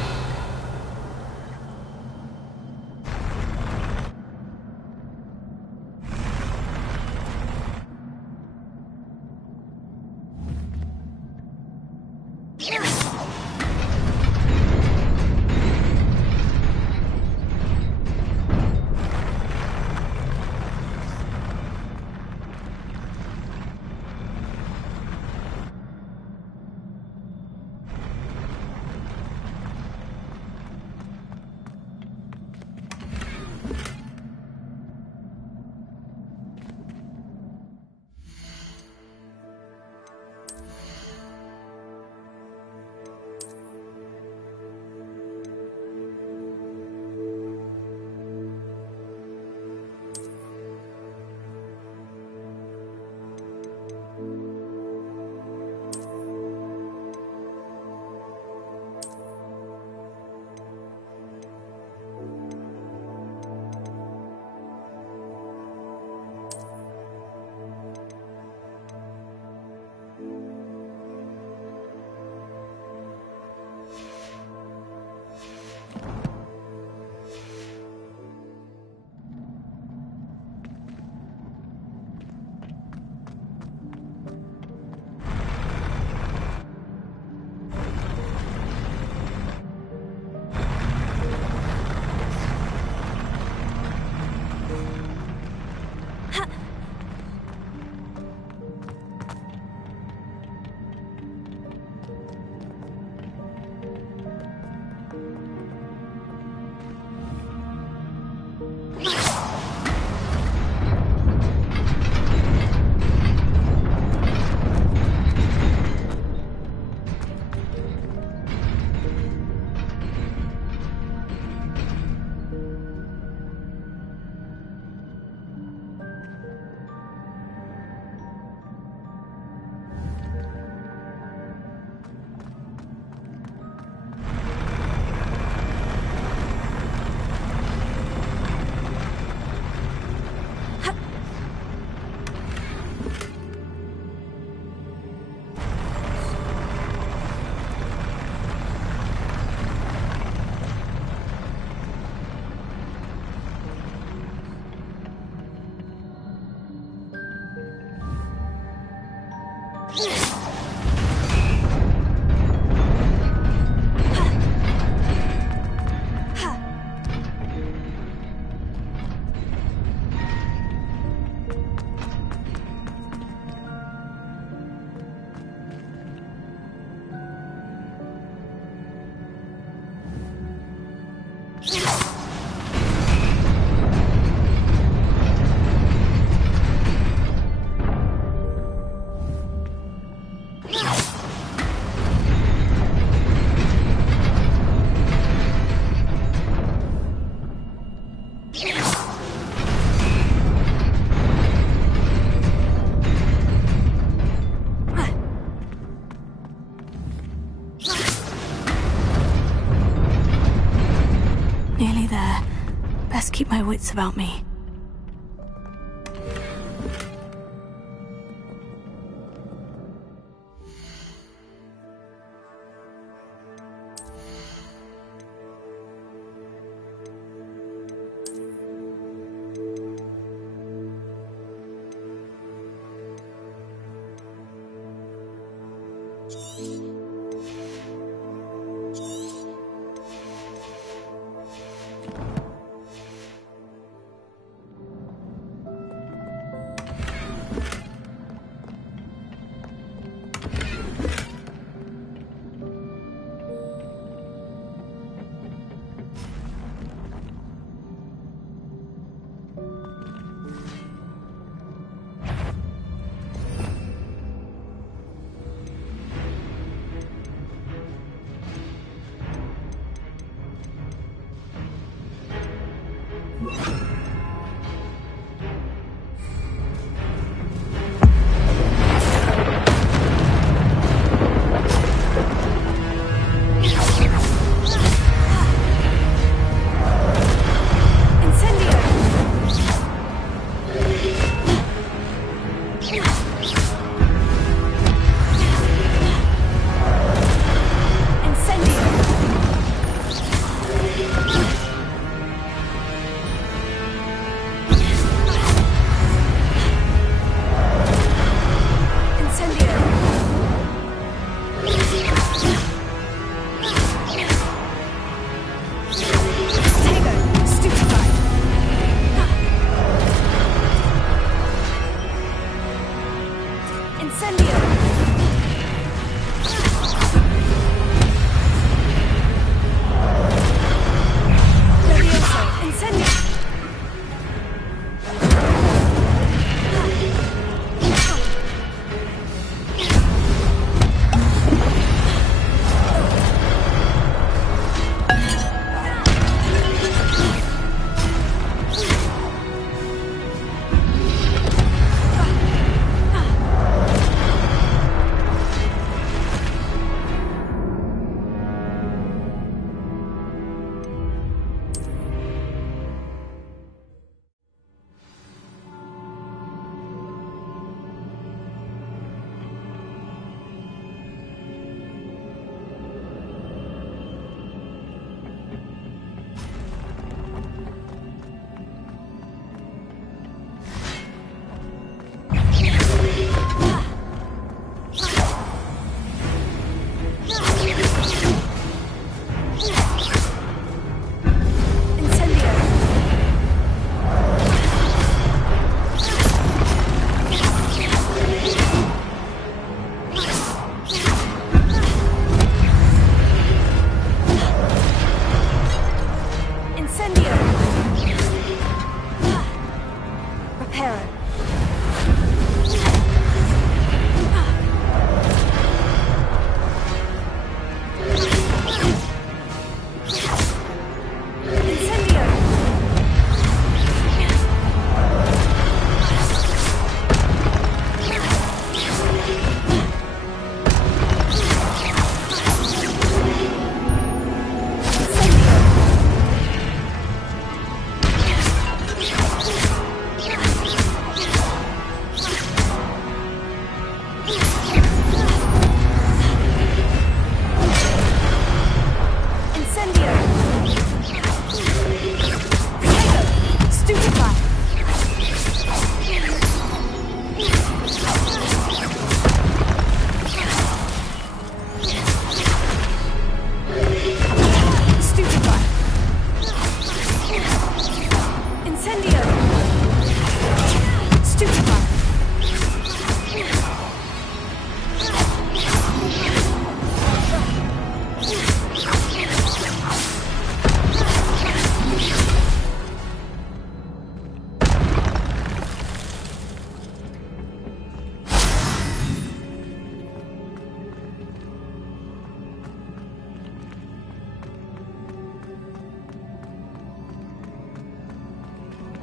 keep my wits about me.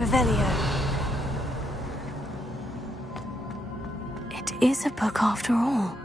Revelio. It is a book after all.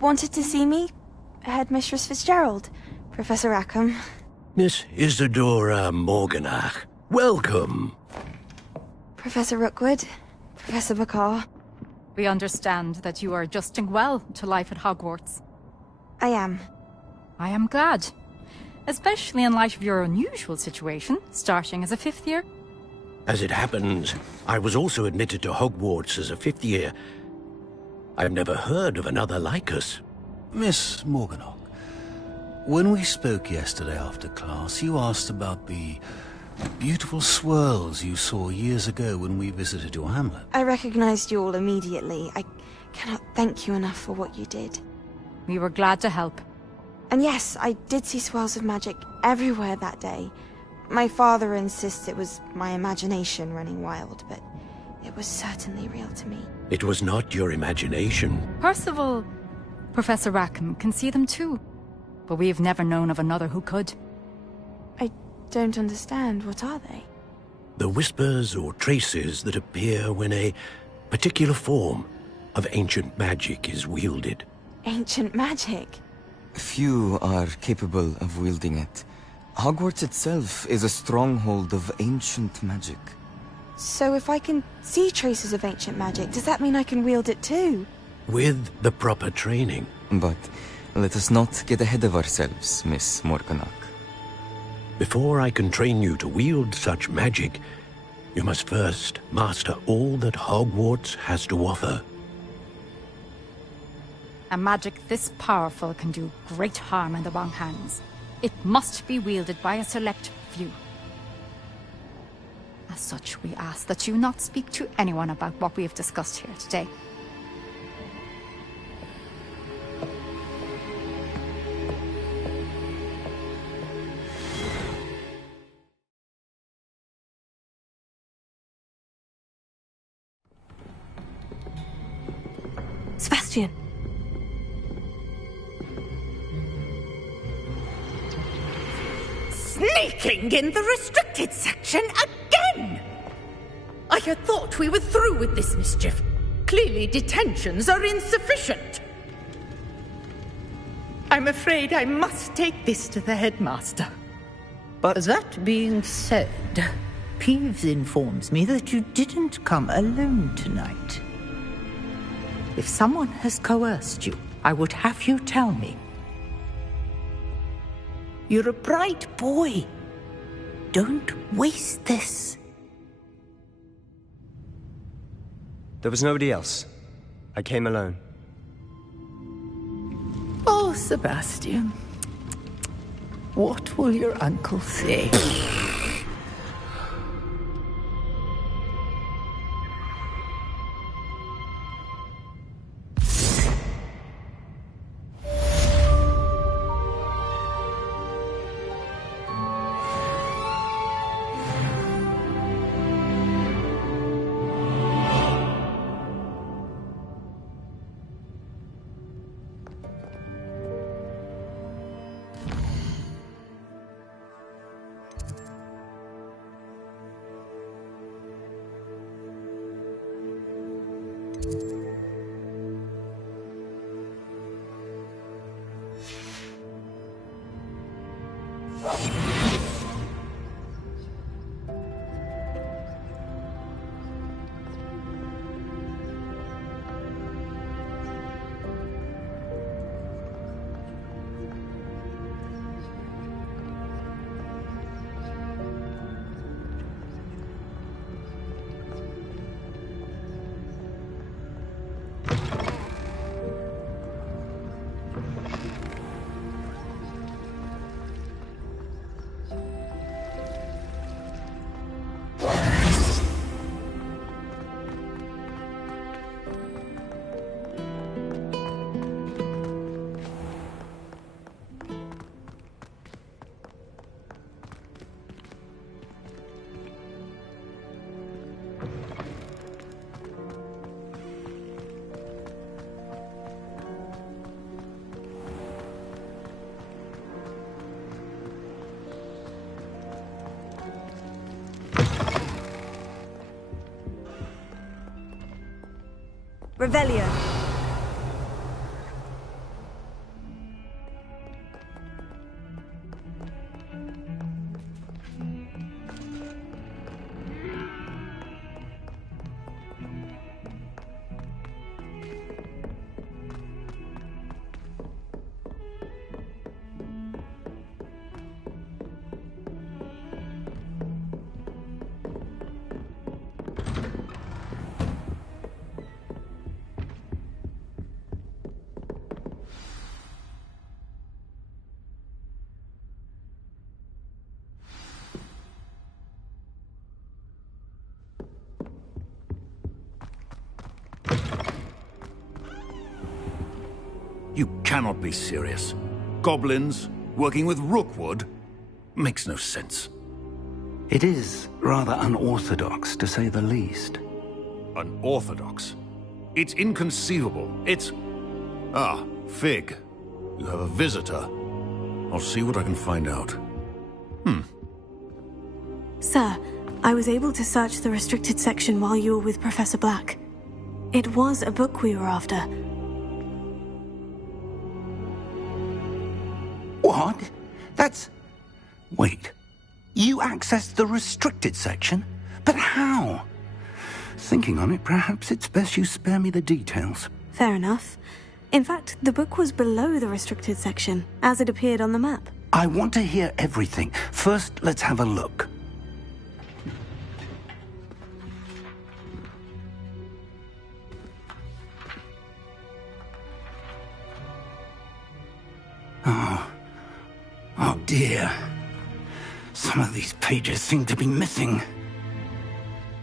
wanted to see me? Headmistress Fitzgerald, Professor Rackham. Miss Isadora Morganach, welcome. Professor Rookwood, Professor Bakar. We understand that you are adjusting well to life at Hogwarts. I am. I am glad. Especially in light of your unusual situation, starting as a 5th year. As it happens, I was also admitted to Hogwarts as a 5th year. I've never heard of another like us. Miss Morganach, when we spoke yesterday after class, you asked about the beautiful swirls you saw years ago when we visited your hamlet. I recognized you all immediately. I cannot thank you enough for what you did. We were glad to help. And yes, I did see swirls of magic everywhere that day. My father insists it was my imagination running wild, but it was certainly real to me. It was not your imagination. Percival, Professor Rackham can see them too. But we have never known of another who could. I don't understand. What are they? The whispers or traces that appear when a particular form of ancient magic is wielded. Ancient magic? Few are capable of wielding it. Hogwarts itself is a stronghold of ancient magic. So if I can see traces of ancient magic, does that mean I can wield it too? With the proper training. But let us not get ahead of ourselves, Miss Morganach. Before I can train you to wield such magic, you must first master all that Hogwarts has to offer. A magic this powerful can do great harm in the wrong hands. It must be wielded by a select few. As such, we ask that you not speak to anyone about what we have discussed here today. Sebastian. Sneaking in the restricted section again! I had thought we were through with this mischief. Clearly detentions are insufficient. I'm afraid I must take this to the headmaster. But that being said, Peeves informs me that you didn't come alone tonight. If someone has coerced you, I would have you tell me. You're a bright boy. Don't waste this. There was nobody else. I came alone. Oh, Sebastian. What will your uncle say? Revelio. cannot be serious. Goblins working with Rookwood makes no sense. It is rather unorthodox, to say the least. Unorthodox? It's inconceivable. It's... Ah, Fig. You have a visitor. I'll see what I can find out. Sir, I was able to search the restricted section while you were with Professor Black. It was a book we were after. What? That's... Wait. You accessed the restricted section? But how? Thinking on it, perhaps it's best you spare me the details. Fair enough. In fact, the book was below the restricted section, as it appeared on the map. I want to hear everything. First, let's have a look. Oh dear. Some of these pages seem to be missing.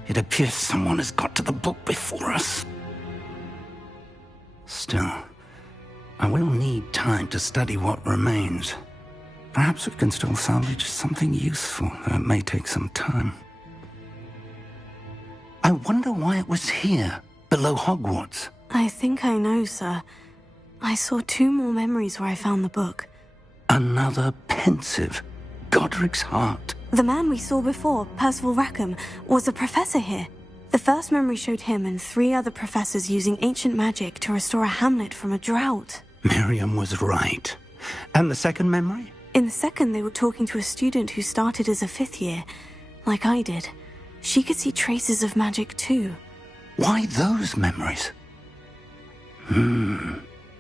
It appears someone has got to the book before us. Still, I will need time to study what remains. Perhaps we can still salvage something useful, though it may take some time. I wonder why it was here, below Hogwarts. I think I know, sir. I saw 2 more memories where I found the book. Another pensive. Godric's heart. The man we saw before, Percival Rackham, was a professor here. The first memory showed him and 3 other professors using ancient magic to restore a hamlet from a drought. Miriam was right. And the second memory? In the second, they were talking to a student who started as a 5th year, like I did. She could see traces of magic too. Why those memories?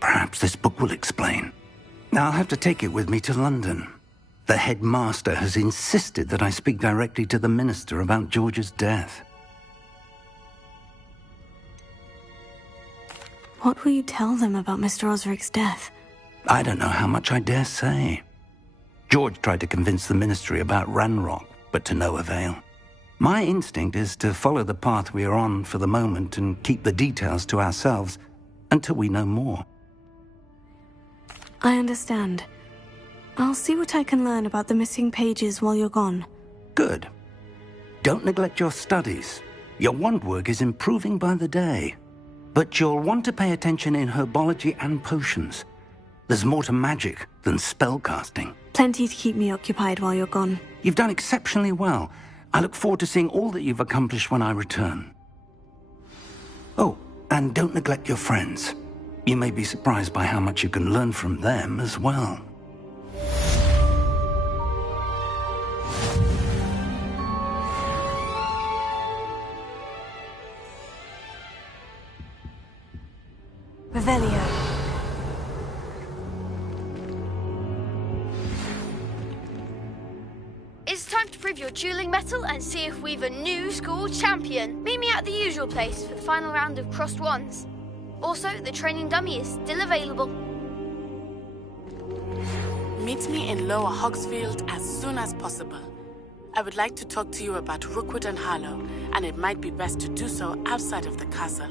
Perhaps this book will explain. I'll have to take it with me to London. The headmaster has insisted that I speak directly to the minister about George's death. What will you tell them about Mr. Osric's death? I don't know how much I dare say. George tried to convince the ministry about Ranrock, but to no avail. My instinct is to follow the path we are on for the moment and keep the details to ourselves until we know more. I understand. I'll see what I can learn about the missing pages while you're gone. Good. Don't neglect your studies. Your wand work is improving by the day. But you'll want to pay attention in herbology and potions. There's more to magic than spellcasting. Plenty to keep me occupied while you're gone. You've done exceptionally well. I look forward to seeing all that you've accomplished when I return. Oh, and don't neglect your friends. You may be surprised by how much you can learn from them as well. Revelio. It's time to prove your dueling mettle and see if we've a new school champion. Meet me at the usual place for the final round of crossed wands. Also, the training dummy is still available. Meet me in Lower Hogsfield as soon as possible. I would like to talk to you about Rookwood and Harlow, and it might be best to do so outside of the castle.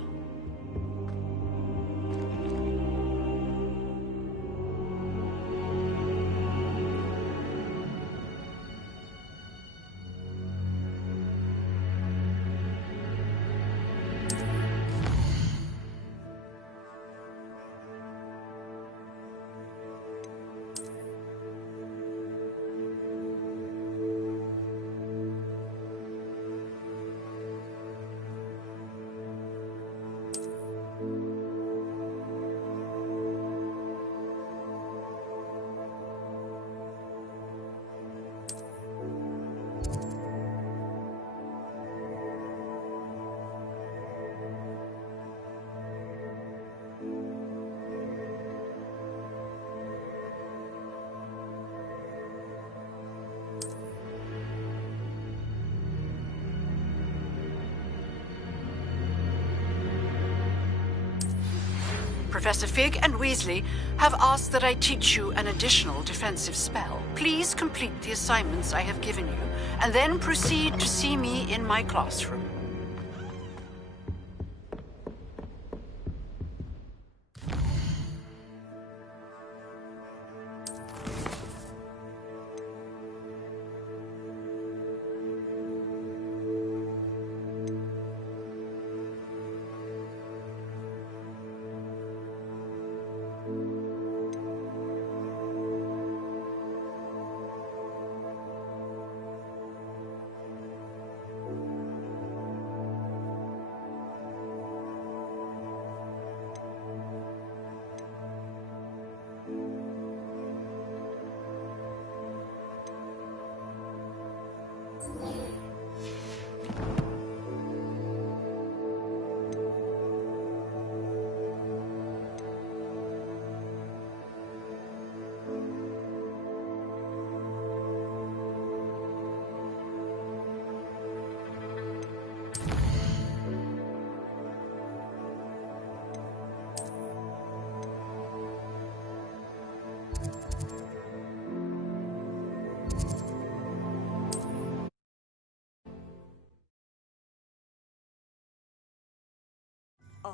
Professor Fig and Weasley have asked that I teach you an additional defensive spell. Please complete the assignments I have given you, and then proceed to see me in my classroom.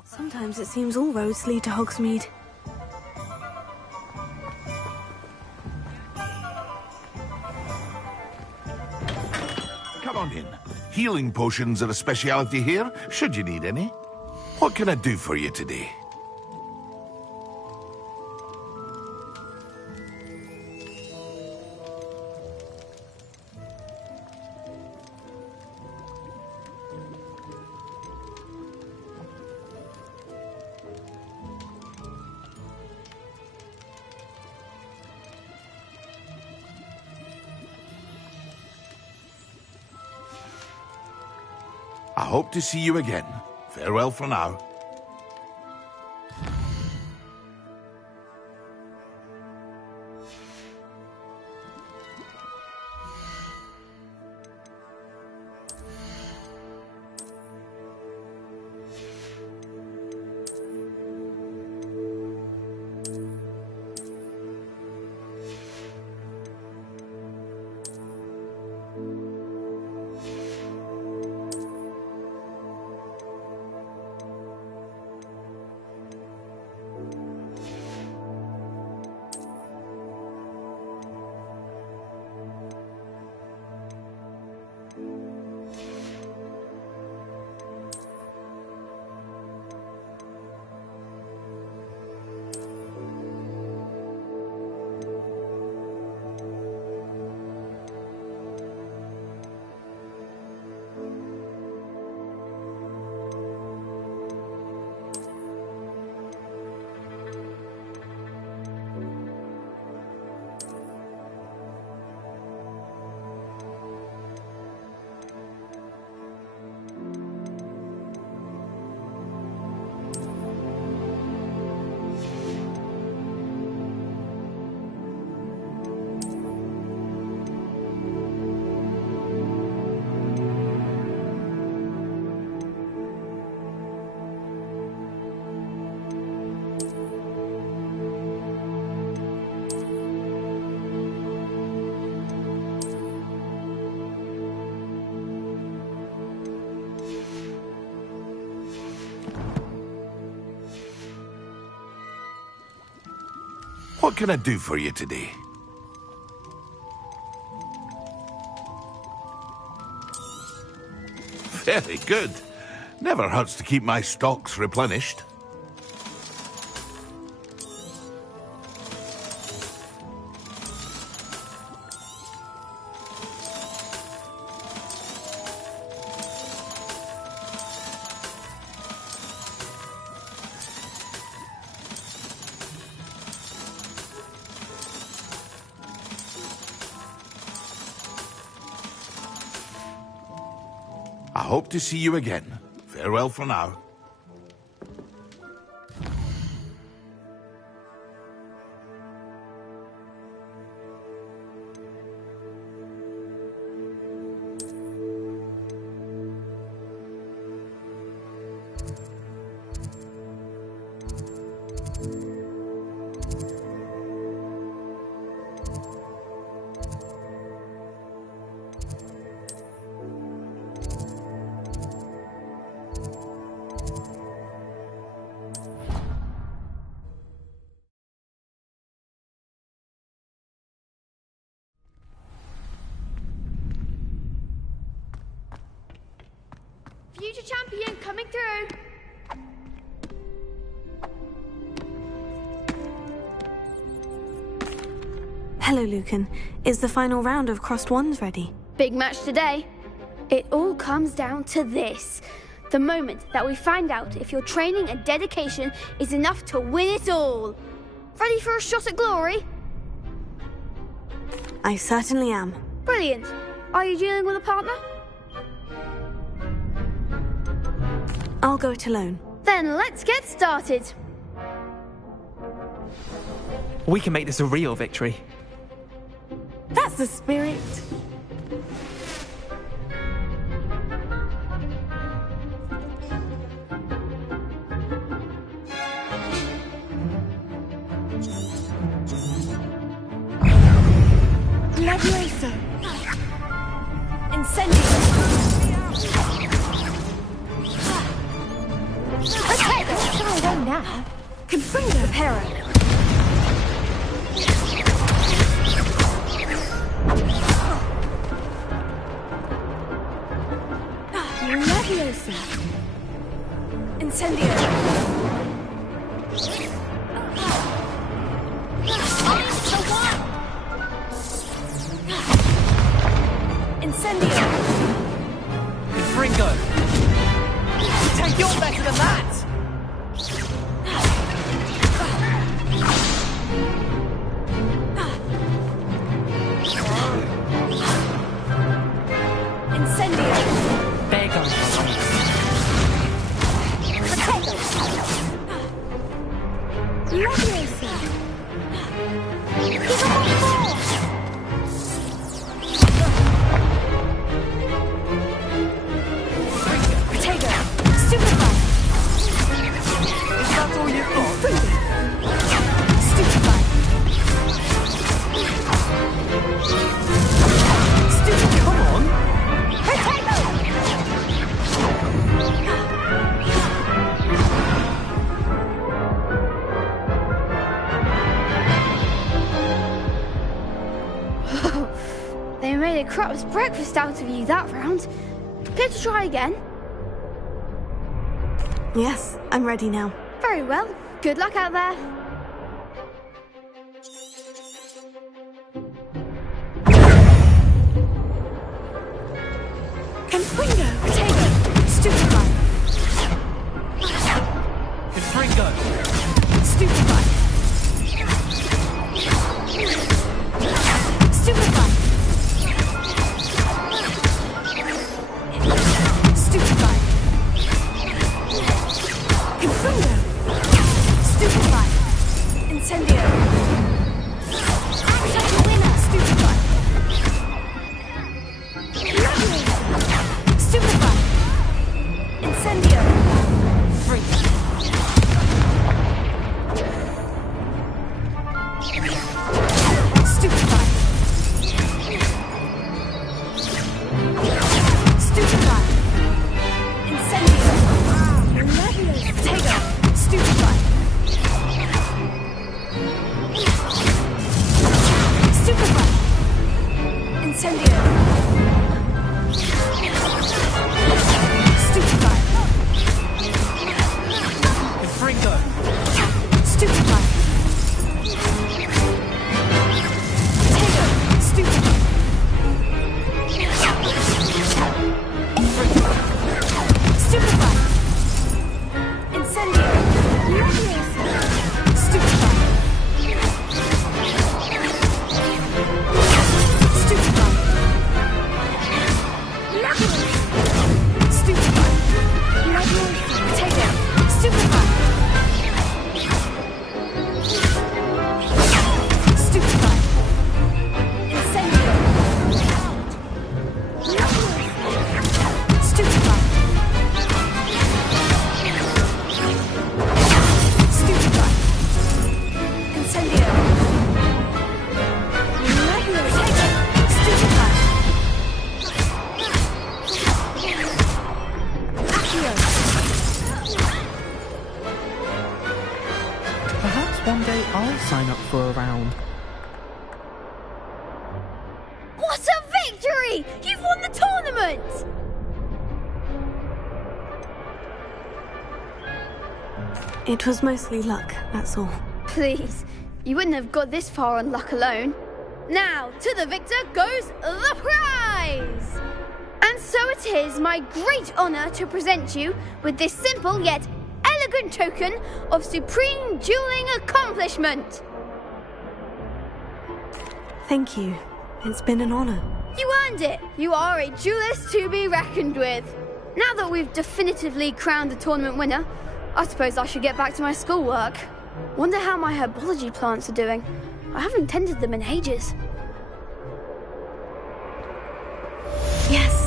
Sometimes it seems all roads lead to Hogsmeade. Come on in. Healing potions are a speciality here, should you need any. What can I do for you today? I hope to see you again. Farewell for now. What can I do for you today? Very good. Never hurts to keep my stocks replenished. I hope to see you again. Farewell for now. Future champion coming through. Hello, Lucan. Is the final round of Crossed Wands ready? Big match today. It all comes down to this. The moment that we find out if your training and dedication is enough to win it all. Ready for a shot at glory? I certainly am. Brilliant. Are you dealing with a partner? I'll go it alone. Then let's get started. We can make this a real victory. That's the spirit. Levioso! Incendio! Okay, let's try away now. Confringo! Prepare. Levioso! Incendio! Incendio! Confringo! Take your better than that! Incendio! There goes Levioso! Give him one more! Potato! Stupefy! Is that all you've got? Stupefy! Stupefy! Come on! Potato! They made a crap's breakfast out of you that round. Care to try again? Yes, I'm ready now. Very well. Good luck out there. Confringo! Potato! Stupefy! Confringo! Stupefy! Stupefy! Stupefy! Confringo! Stupefy! Incendio! Action winner! Stupefy! Stupefy! Incendio! Freak! Stupefy! Stupefy! Incendio! Potato! Stupefy! Stupefy! Incendio! Stupefy! Confringo! Stupefy! Potato! Stupefy! Stupefy! Incendio! Stupefy! Stupefy! Stupefy! Potato! Stupefy! Stupefy! Incendio! Stupefy! Stupefy! Incendio! Stupefy! Accio! Perhaps one day I'll sign up for a round. What a victory! You've won the tournament! It was mostly luck, that's all. Please, you wouldn't have got this far on luck alone. Now, to the victor goes the prize! And so it is my great honour to present you with this simple yet elegant token of supreme dueling accomplishment. Thank you. It's been an honor. You earned it! You are a duelist to be reckoned with. Now that we've definitively crowned the tournament winner, I suppose I should get back to my schoolwork. Wonder how my herbology plants are doing. I haven't tended them in ages. Yes.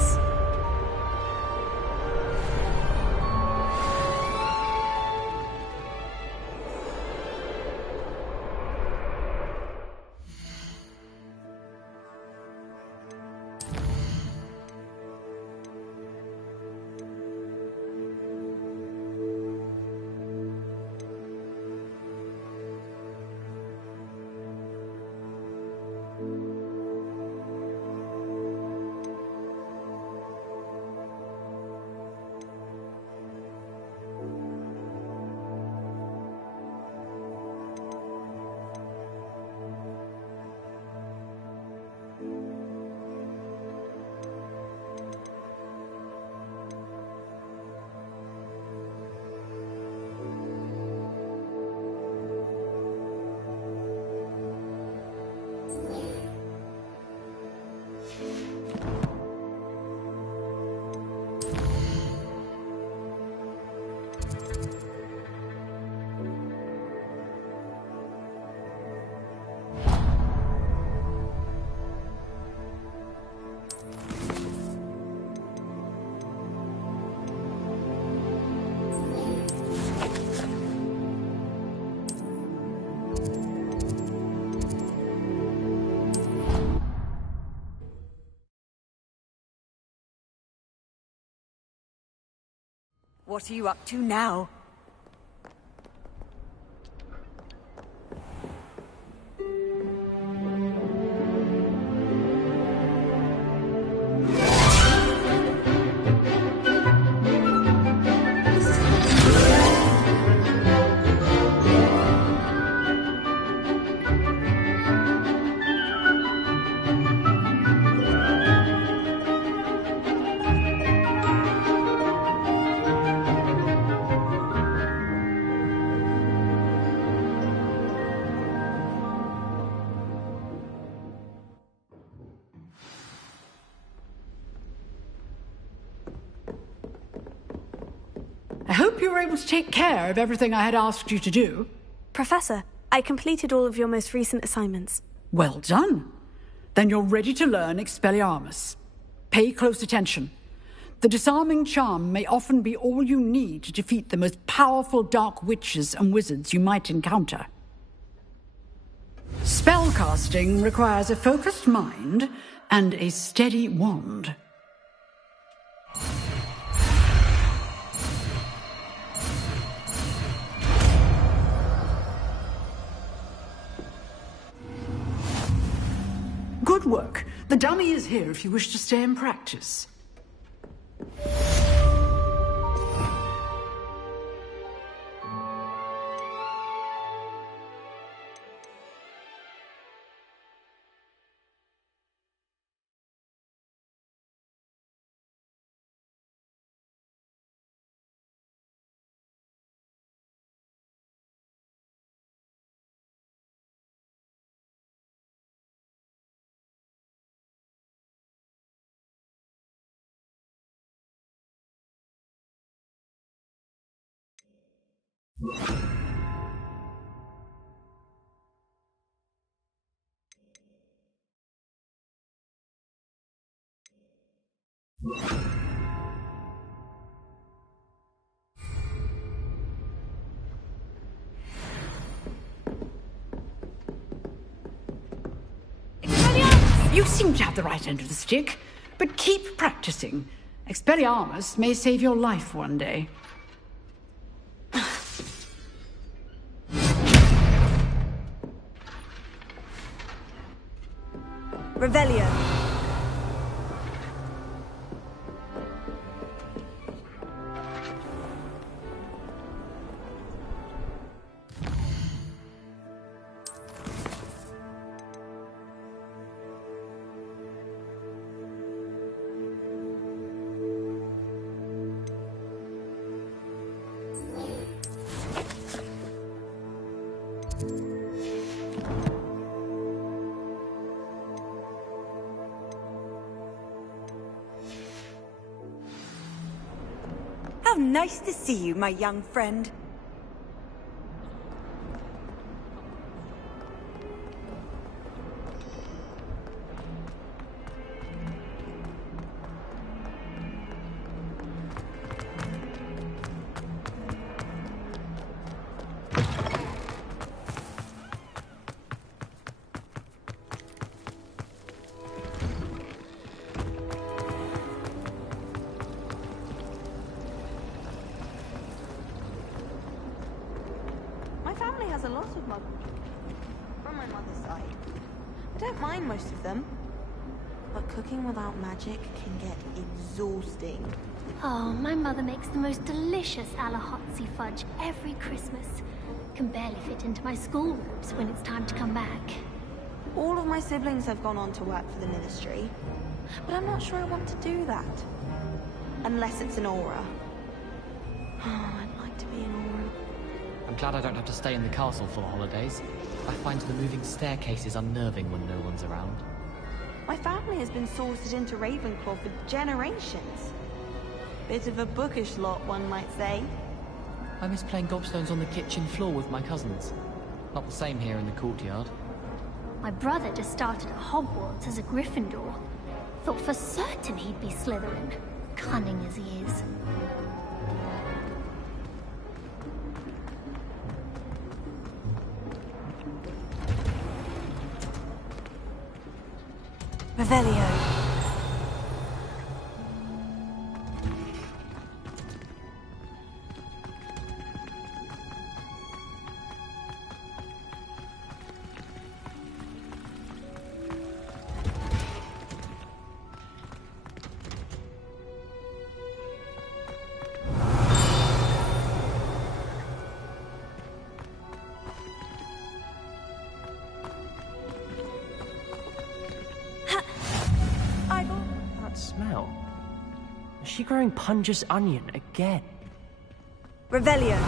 What are you up to now? I hope you were able to take care of everything I had asked you to do. Professor, I completed all of your most recent assignments. Well done. Then you're ready to learn Expelliarmus. Pay close attention. The disarming charm may often be all you need to defeat the most powerful dark witches and wizards you might encounter. Spellcasting requires a focused mind and a steady wand. Good work. The dummy is here if you wish to stay and practice. You seem to have the right end of the stick, but keep practicing. Expelliarmus may save your life one day. Revelio. nice to see you, my young friend. A lot of modern from my mother's side. I don't mind most of them, but cooking without magic can get exhausting. Oh, my mother makes the most delicious Alahotzi fudge every Christmas. Can barely fit into my school robes when it's time to come back. All of my siblings have gone on to work for the ministry, but I'm not sure I want to do that. Unless it's an aura. Oh, I'd like to be an aura. I'm glad I don't have to stay in the castle for the holidays. I find the moving staircases unnerving when no one's around. My family has been sorted into Ravenclaw for generations. Bit of a bookish lot, one might say. I miss playing gobstones on the kitchen floor with my cousins. Not the same here in the courtyard. My brother just started at Hogwarts as a Gryffindor. Thought for certain he'd be Slytherin, cunning as he is. Revelio. Smell? Is she growing Punja's onion again? Revelio.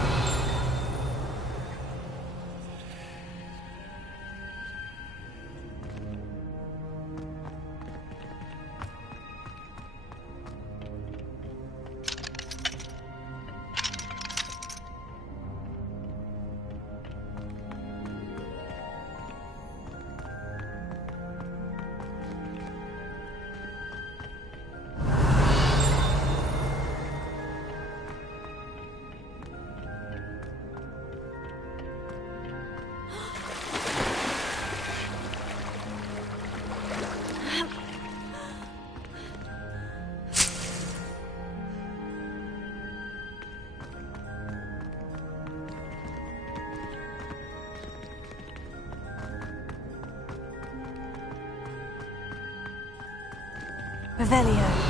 Revelio.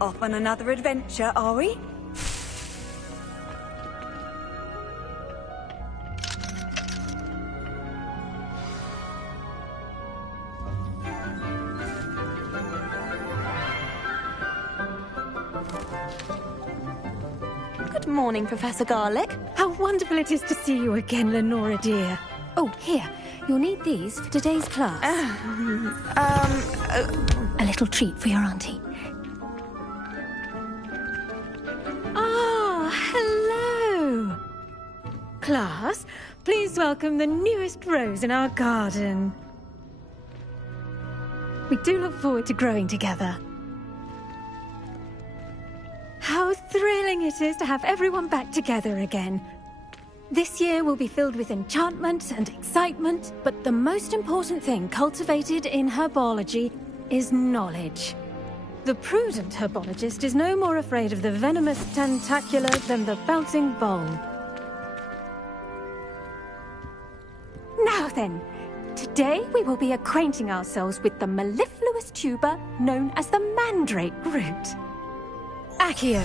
Off on another adventure, are we? Good morning, Professor Garlick. How wonderful it is to see you again, Lenora dear. Oh, here. You'll need these for today's class. A little treat for your auntie. Hello! Class, please welcome the newest rose in our garden. We do look forward to growing together. How's thrilling it is to have everyone back together again. This year will be filled with enchantment and excitement, but the most important thing cultivated in herbology is knowledge. The prudent herbologist is no more afraid of the venomous tentacula than the bouncing bowl. Now then, today we will be acquainting ourselves with the mellifluous tuber known as the mandrake root. Accio.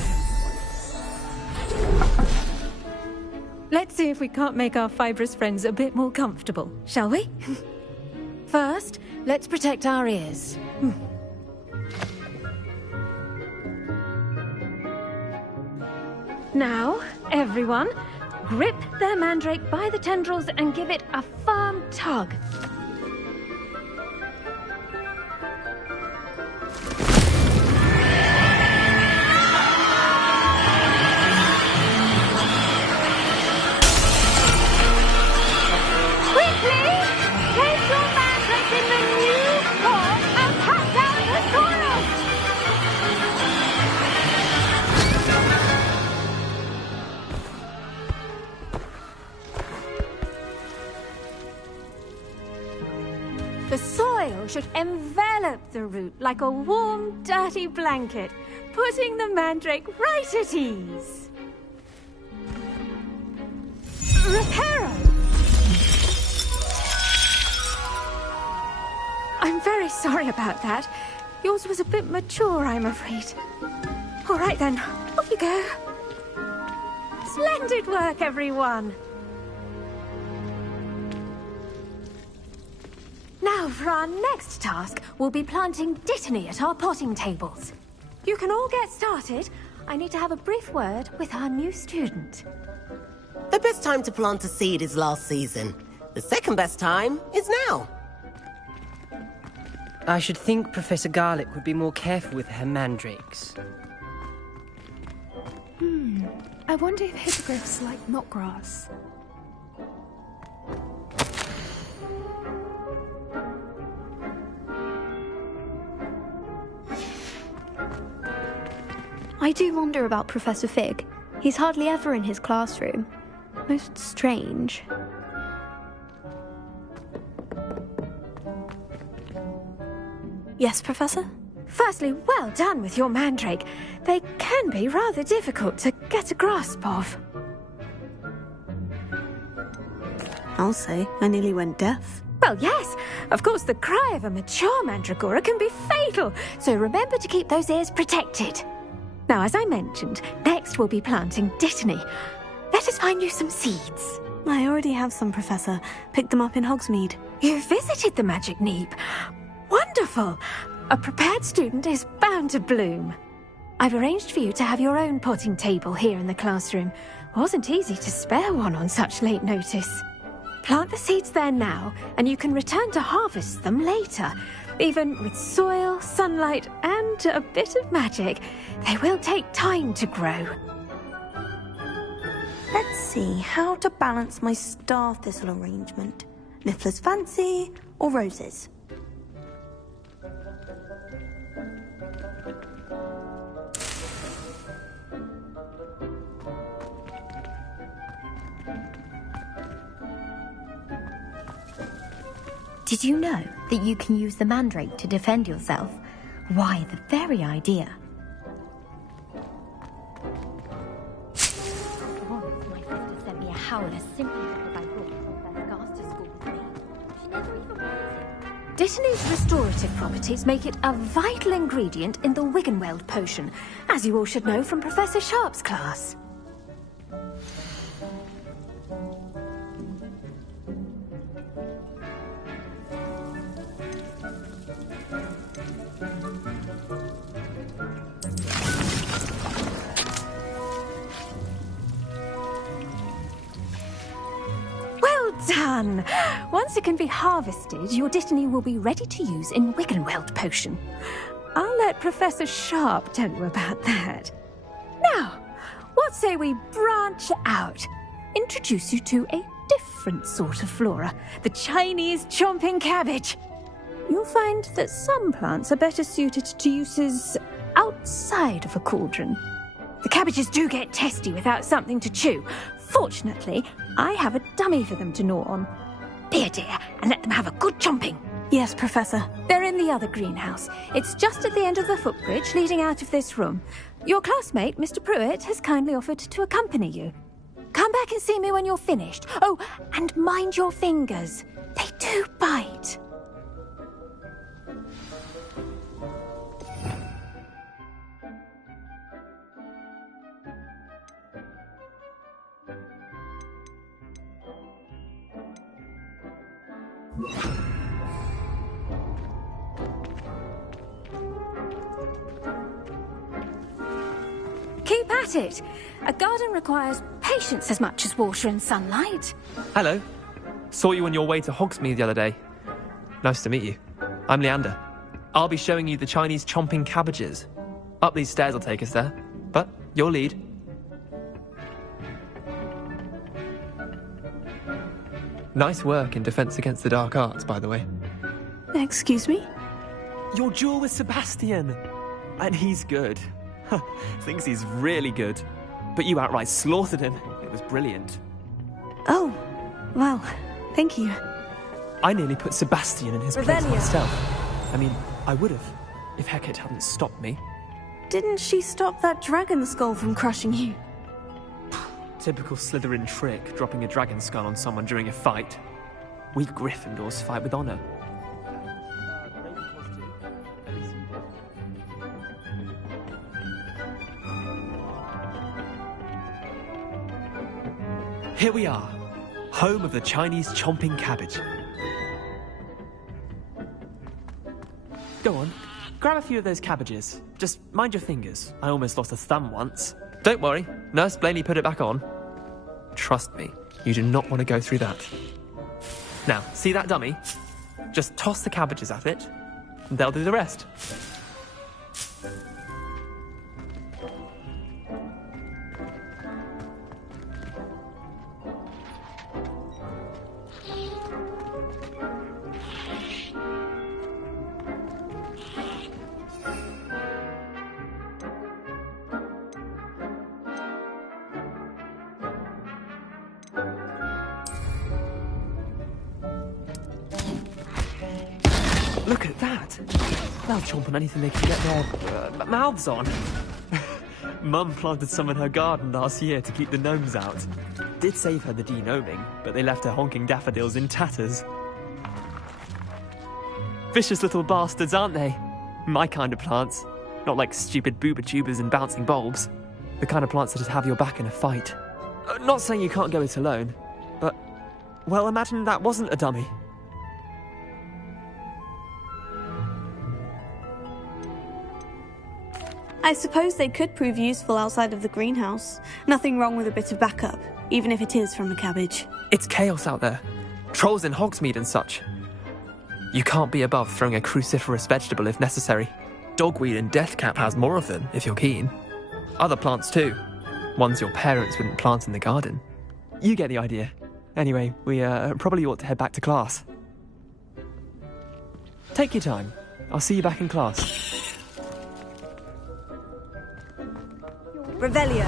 Let's see if we can't make our fibrous friends a bit more comfortable, shall we? First, let's protect our ears. Now, everyone, grip their mandrake by the tendrils and give it a firm tug. Quickly, place your mandrake in the new form and cut down the soil! The soil should envelop the root like a warm, dirty blanket, putting the mandrake right at ease. Reparo! I'm very sorry about that. Yours was a bit mature, I'm afraid. All right then, off you go. Splendid work, everyone. Now, for our next task, we'll be planting dittany at our potting tables. You can all get started. I need to have a brief word with our new student. The best time to plant a seed is last season. The second best time is now. I should think Professor Garlick would be more careful with her mandrakes. I wonder if hippogriffs like knotgrass. I do wonder about Professor Fig. He's hardly ever in his classroom. Most strange. Yes, Professor? Firstly, well done with your mandrake. They can be rather difficult to get a grasp of. I'll say, I nearly went deaf. Well, yes. Of course, the cry of a mature mandragora can be fatal, so remember to keep those ears protected. Now, as I mentioned, next we'll be planting dittany. Let us find you some seeds. I already have some, Professor. Picked them up in Hogsmeade. You visited the Magic Neep. Wonderful! A prepared student is bound to bloom. I've arranged for you to have your own potting table here in the classroom. Wasn't easy to spare one on such late notice. Plant the seeds there now, and you can return to harvest them later. Even with soil, sunlight, and a bit of magic, they will take time to grow. Let's see how to balance my star thistle arrangement. Niffler's fancy or roses? Did you know that you can use the mandrake to defend yourself? Why, the very idea. Once my sister sent me a howler simply because I thought she was as fast to school with me. She never even wanted it. Dittany's restorative properties make it a vital ingredient in the Wiggenweld potion, as you all should know from Professor Sharp's class. Done! Once it can be harvested, your dittany will be ready to use in Wiggenweld potion. I'll let Professor Sharp tell you about that. Now, what say we branch out? Introduce you to a different sort of flora, the Chinese chomping cabbage. You'll find that some plants are better suited to uses outside of a cauldron. The cabbages do get testy without something to chew. Fortunately, I have a dummy for them to gnaw on. Here, dear, and let them have a good chomping. Yes, Professor. They're in the other greenhouse. It's just at the end of the footbridge leading out of this room. Your classmate, Mr. Pruitt, has kindly offered to accompany you. Come back and see me when you're finished. Oh, and mind your fingers. They do bite. Keep at it. A garden requires patience as much as water and sunlight. Hello. Saw you on your way to Hogsmeade the other day. Nice to meet you. I'm Leander. I'll be showing you the Chinese chomping cabbages. Up these stairs will take us there, but your lead. Nice work in Defense Against the Dark Arts, by the way. Excuse me? Your duel with Sebastian. And he's good. Thinks he's really good. But you outright slaughtered him. It was brilliant. Oh, well, thank you. I nearly put Sebastian in his place myself. I mean, I would have, if Hecate hadn't stopped me. Didn't she stop that dragon skull from crushing you? Typical Slytherin trick, dropping a dragon skull on someone during a fight. We Gryffindors fight with honor. Here we are, home of the Chinese chomping cabbage. Go on, grab a few of those cabbages. Just mind your fingers. I almost lost a thumb once. Don't worry, Nurse Blaney put it back on. Trust me, you do not want to go through that. Now, see that dummy? Just toss the cabbages at it, and they'll do the rest. Look at that! They'll chomp on anything they can get their mouths on. Mum planted some in her garden last year to keep the gnomes out. Did save her the de-gnoming, but they left her honking daffodils in tatters. Vicious little bastards, aren't they? My kind of plants. Not like stupid booba tubers and bouncing bulbs. The kind of plants that'd have your back in a fight. Not saying you can't go it alone, but, well, imagine that wasn't a dummy. I suppose they could prove useful outside of the greenhouse. Nothing wrong with a bit of backup, even if it is from a cabbage. It's chaos out there. Trolls in Hogsmeade and such. You can't be above throwing a cruciferous vegetable if necessary. Dogweed and deathcap has more of them, if you're keen. Other plants too. Ones your parents wouldn't plant in the garden. You get the idea. Anyway, we probably ought to head back to class. Take your time. I'll see you back in class. Revelio.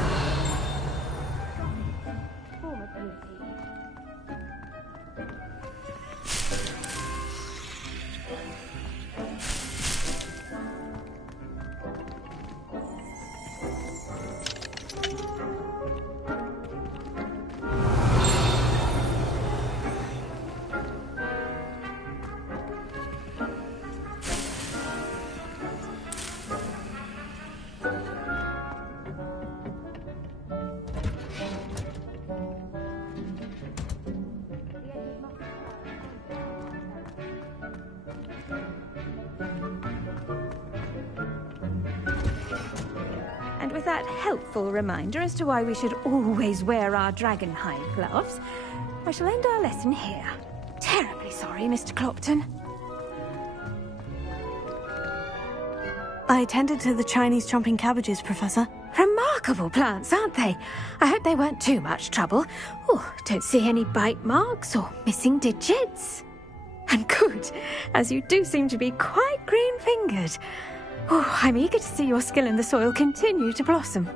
With that helpful reminder as to why we should always wear our dragonhide gloves, I shall end our lesson here. Terribly sorry, Mr. Clopton. I attended to the Chinese chomping cabbages, Professor. Remarkable plants, aren't they? I hope they weren't too much trouble. Oh, don't see any bite marks or missing digits. And good, as you do seem to be quite green-fingered. Oh, I'm eager to see your skill in the soil continue to blossom.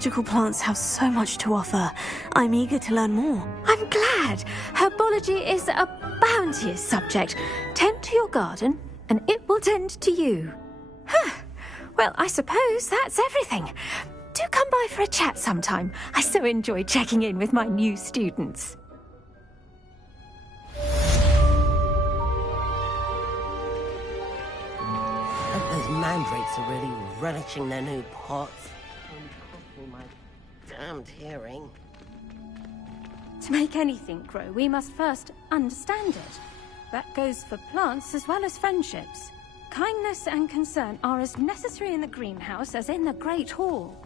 magical plants have so much to offer. I'm eager to learn more. I'm glad. Herbology is a bounteous subject. Tend to your garden, and it will tend to you. Well, I suppose that's everything. Do come by for a chat sometime. I so enjoy checking in with my new students. Those mandrakes are really relishing their new pots. Only cost me my damned hearing. To make anything grow, we must first understand it. That goes for plants as well as friendships. Kindness and concern are as necessary in the greenhouse as in the Great Hall.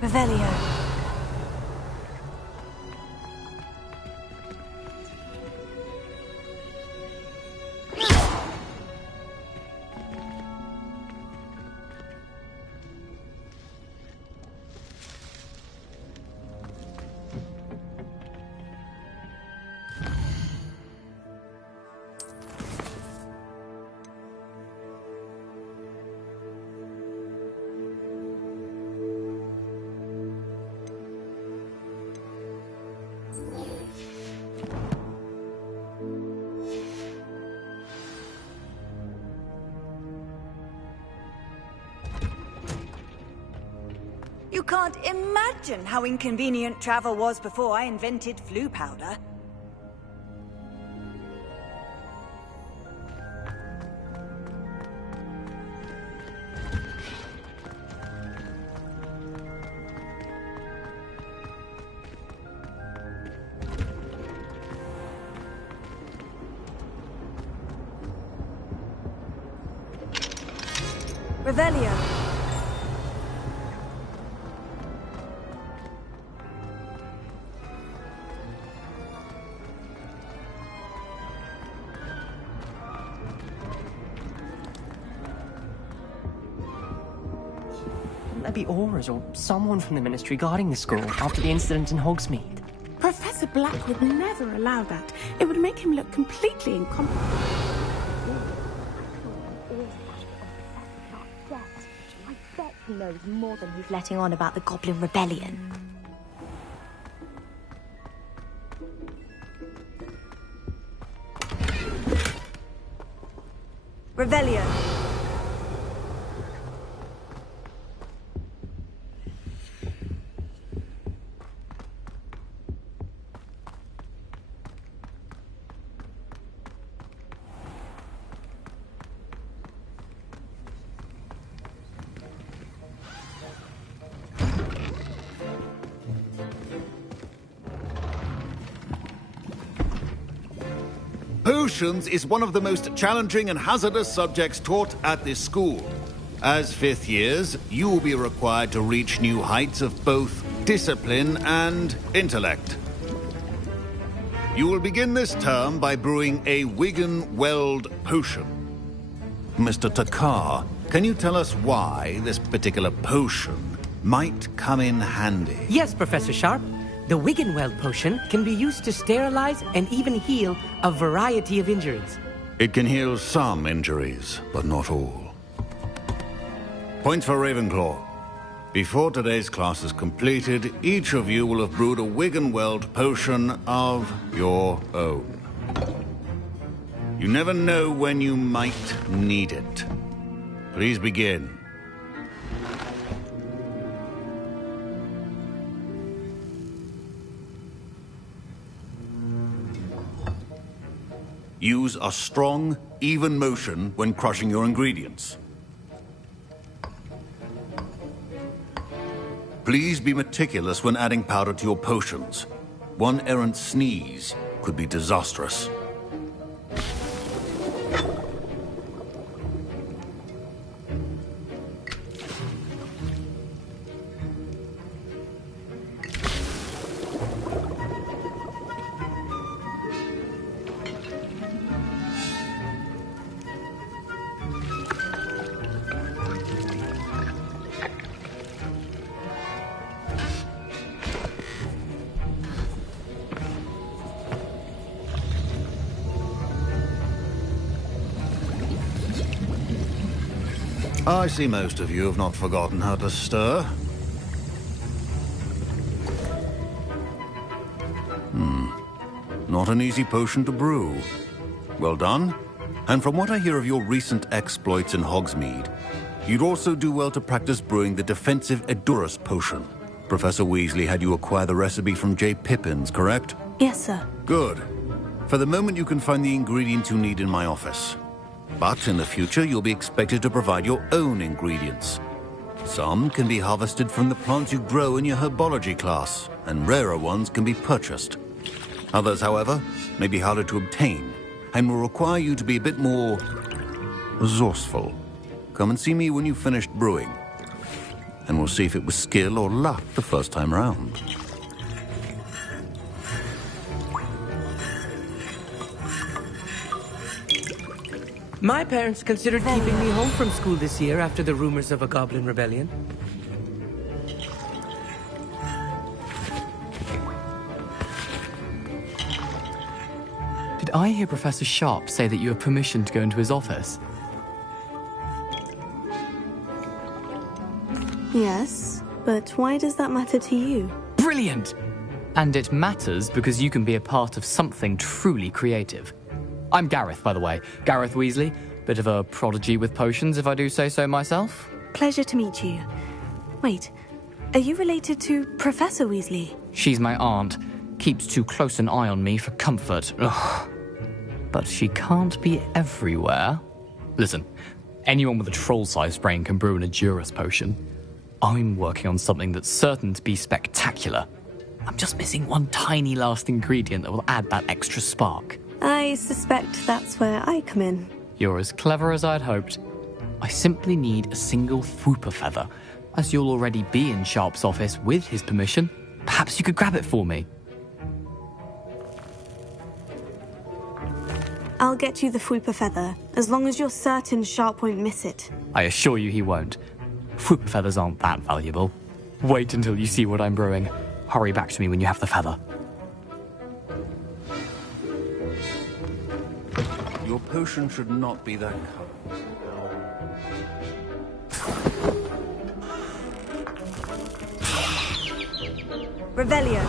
Revelio. You can't imagine how inconvenient travel was before I invented flu powder. Revelio. There be auras or someone from the Ministry guarding the school after the incident in Hogsmeade. Professor Black would never allow that. It would make him look completely incompetent. I bet he knows more than he's letting on about the Goblin Rebellion. Revelio. Potions is one of the most challenging and hazardous subjects taught at this school. As fifth years, you will be required to reach new heights of both discipline and intellect. You will begin this term by brewing a Wigan-Weld potion. Mr. Takar, can you tell us why this particular potion might come in handy? Yes, Professor Sharp. The Wigan-Weld potion can be used to sterilize and even heal a variety of injuries. It can heal some injuries, but not all. Points for Ravenclaw. Before today's class is completed, each of you will have brewed a Wigan-Weld potion of your own. You never know when you might need it. Please begin. Use a strong, even motion when crushing your ingredients. Please be meticulous when adding powder to your potions. One errant sneeze could be disastrous. I see most of you have not forgotten how to stir. Not an easy potion to brew. Well done. And from what I hear of your recent exploits in Hogsmeade, you'd also do well to practice brewing the defensive Edurus potion. Professor Weasley had you acquire the recipe from J. Pippins, correct? Yes, sir. Good. For the moment, you can find the ingredients you need in my office. But in the future, you'll be expected to provide your own ingredients. Some can be harvested from the plants you grow in your herbology class, and rarer ones can be purchased. Others, however, may be harder to obtain, and will require you to be a bit more resourceful. Come and see me when you've finished brewing, and we'll see if it was skill or luck the first time round. My parents considered keeping me home from school this year after the rumors of a goblin rebellion. Did I hear Professor Sharp say that you have permission to go into his office? Yes, but why does that matter to you? Brilliant! And it matters because you can be a part of something truly creative. I'm Gareth, by the way. Gareth Weasley. Bit of a prodigy with potions, if I do say so myself. Pleasure to meet you. Wait, are you related to Professor Weasley? She's my aunt. Keeps too close an eye on me for comfort. Ugh. But she can't be everywhere. Listen, anyone with a troll-sized brain can brew an Edurus potion. I'm working on something that's certain to be spectacular. I'm just missing one tiny last ingredient that will add that extra spark. I suspect that's where I come in. You're as clever as I'd hoped. I simply need a single Fwooper feather. As you'll already be in Sharp's office with his permission, perhaps you could grab it for me. I'll get you the Fwooper feather, as long as you're certain Sharp won't miss it. I assure you he won't. Fwooper feathers aren't that valuable. Wait until you see what I'm brewing. Hurry back to me when you have the feather. Your potion should not be that color. Revelio.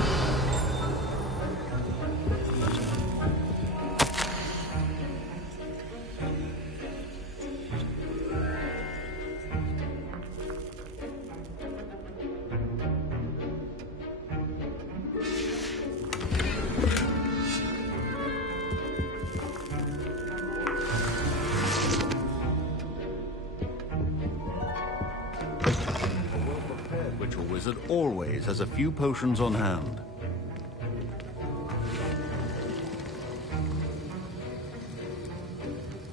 Wizard always has a few potions on hand.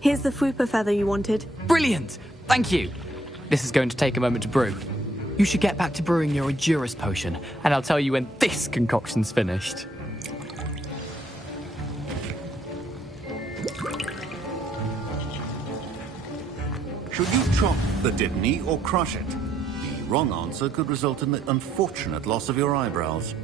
Here's the Fwooper feather you wanted. Brilliant! Thank you! This is going to take a moment to brew. You should get back to brewing your Edurus potion, and I'll tell you when this concoction's finished. Should you chop the Dittany or crush it? The wrong answer could result in the unfortunate loss of your eyebrows.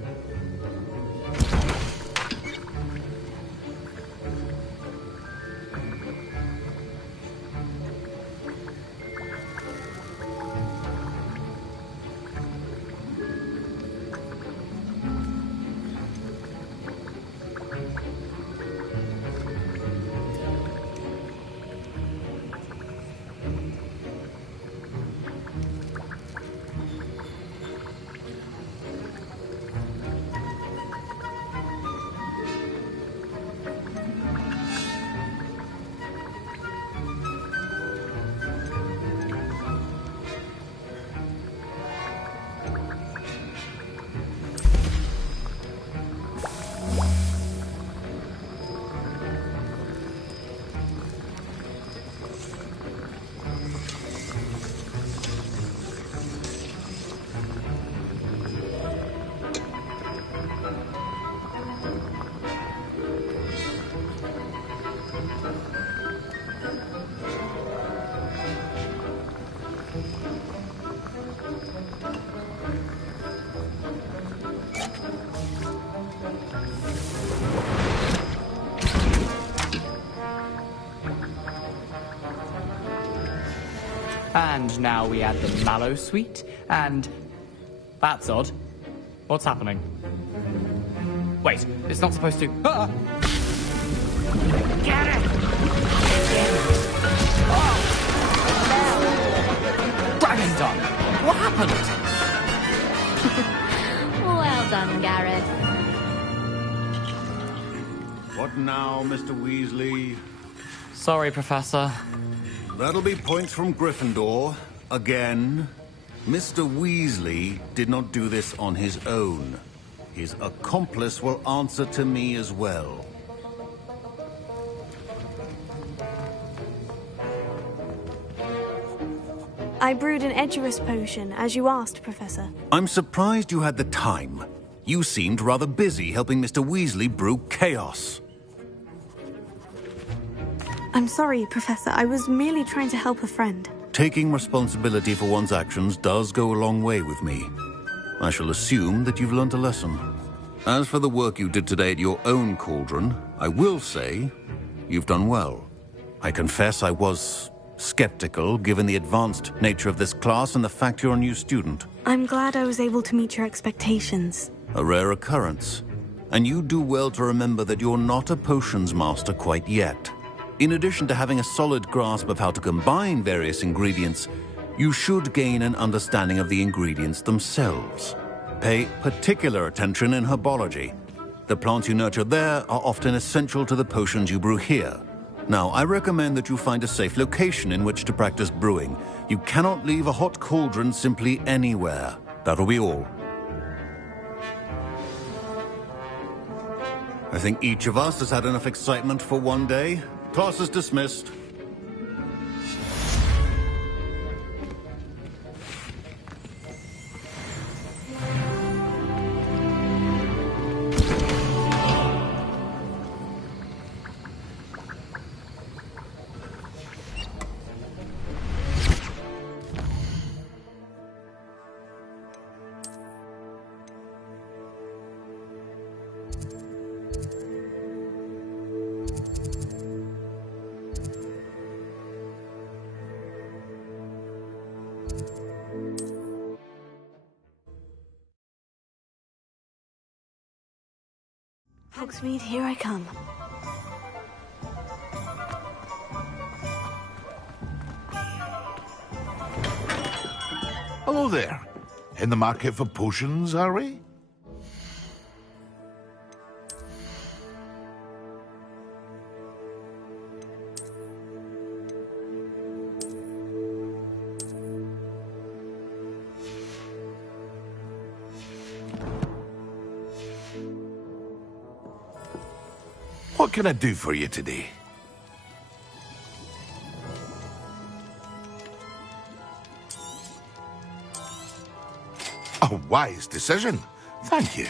And now we add the mallow sweet, and... That's odd. What's happening? Wait, it's not supposed to... Ah! Get it! Dragon Dog! What happened? Well done, Gareth. What now, Mr. Weasley? Sorry, Professor. That'll be points from Gryffindor. Again. Mr. Weasley did not do this on his own. His accomplice will answer to me as well. I brewed an Edurus potion, as you asked, Professor. I'm surprised you had the time. You seemed rather busy helping Mr. Weasley brew chaos. I'm sorry, Professor. I was merely trying to help a friend. Taking responsibility for one's actions does go a long way with me. I shall assume that you've learnt a lesson. As for the work you did today at your own cauldron, I will say you've done well. I confess I was skeptical, given the advanced nature of this class and the fact you're a new student. I'm glad I was able to meet your expectations. A rare occurrence. And you do well to remember that you're not a potions master quite yet. In addition to having a solid grasp of how to combine various ingredients, you should gain an understanding of the ingredients themselves. Pay particular attention in herbology. The plants you nurture there are often essential to the potions you brew here. Now, I recommend that you find a safe location in which to practice brewing. You cannot leave a hot cauldron simply anywhere. That'll be all. I think each of us has had enough excitement for one day. Class is dismissed. Hogsmeade, here I come. Hello there. In the market for potions, are we? What can I do for you today? A wise decision. Thank you.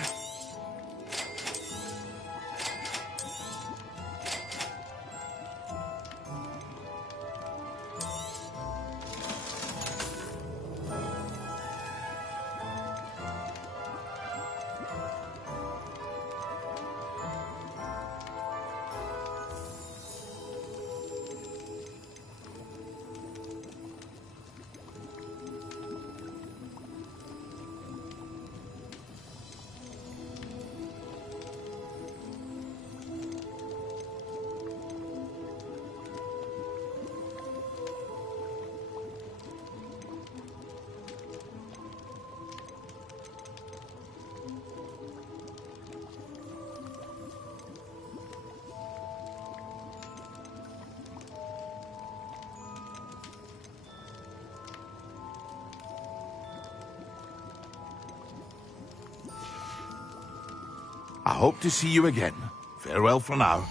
I hope to see you again. Farewell for now.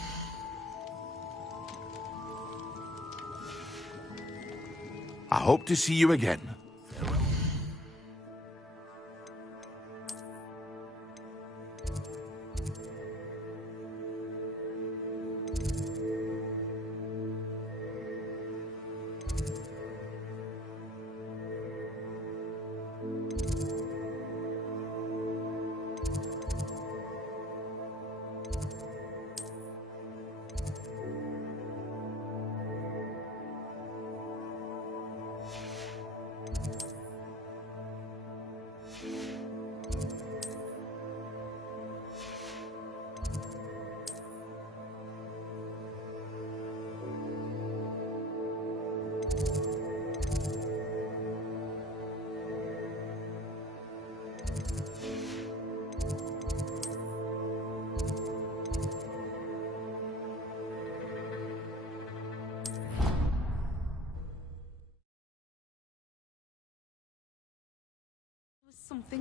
I hope to see you again. Farewell.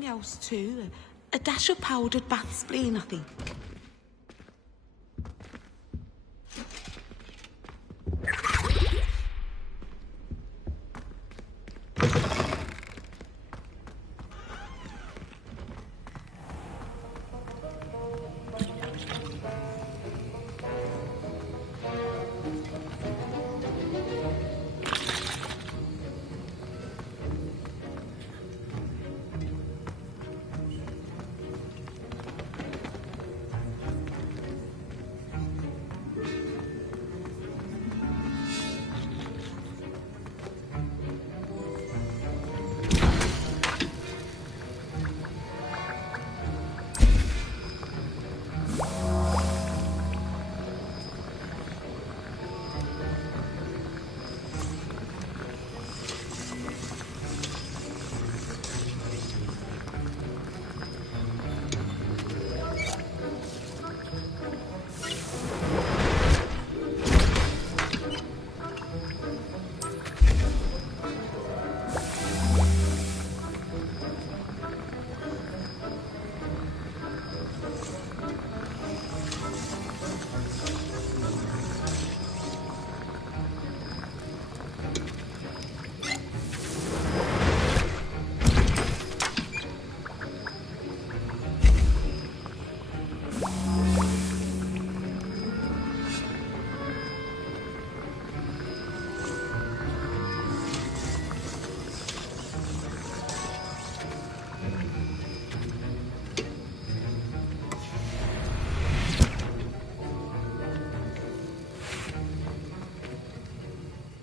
something else too. A dash of powdered bath spleen, I think.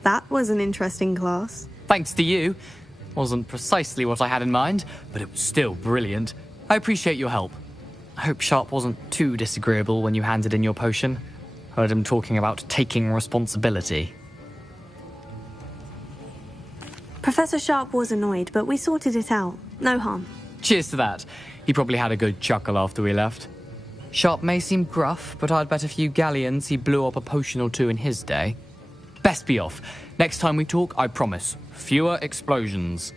That was an interesting class. Thanks to you. Wasn't precisely what I had in mind, but it was still brilliant. I appreciate your help. I hope Sharp wasn't too disagreeable when you handed in your potion. Heard him talking about taking responsibility. Professor Sharp was annoyed, but we sorted it out. No harm. Cheers to that. He probably had a good chuckle after we left. Sharp may seem gruff, but I'd bet a few galleons he blew up a potion or two in his day. Best be off. Next time we talk, I promise, fewer explosions.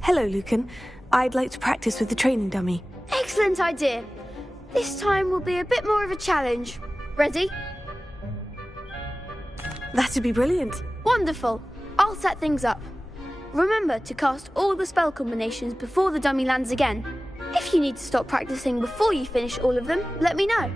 Hello, Lucan. I'd like to practice with the training dummy. Excellent idea. This time will be a bit more of a challenge. Ready? That'd be brilliant. Wonderful. I'll set things up. Remember to cast all the spell combinations before the dummy lands again. If you need to stop practicing before you finish all of them, let me know.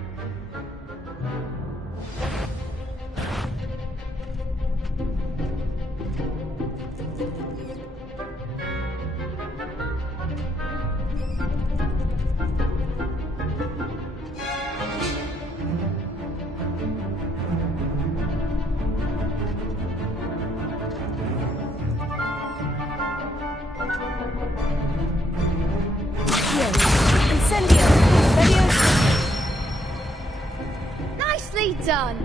Nicely done!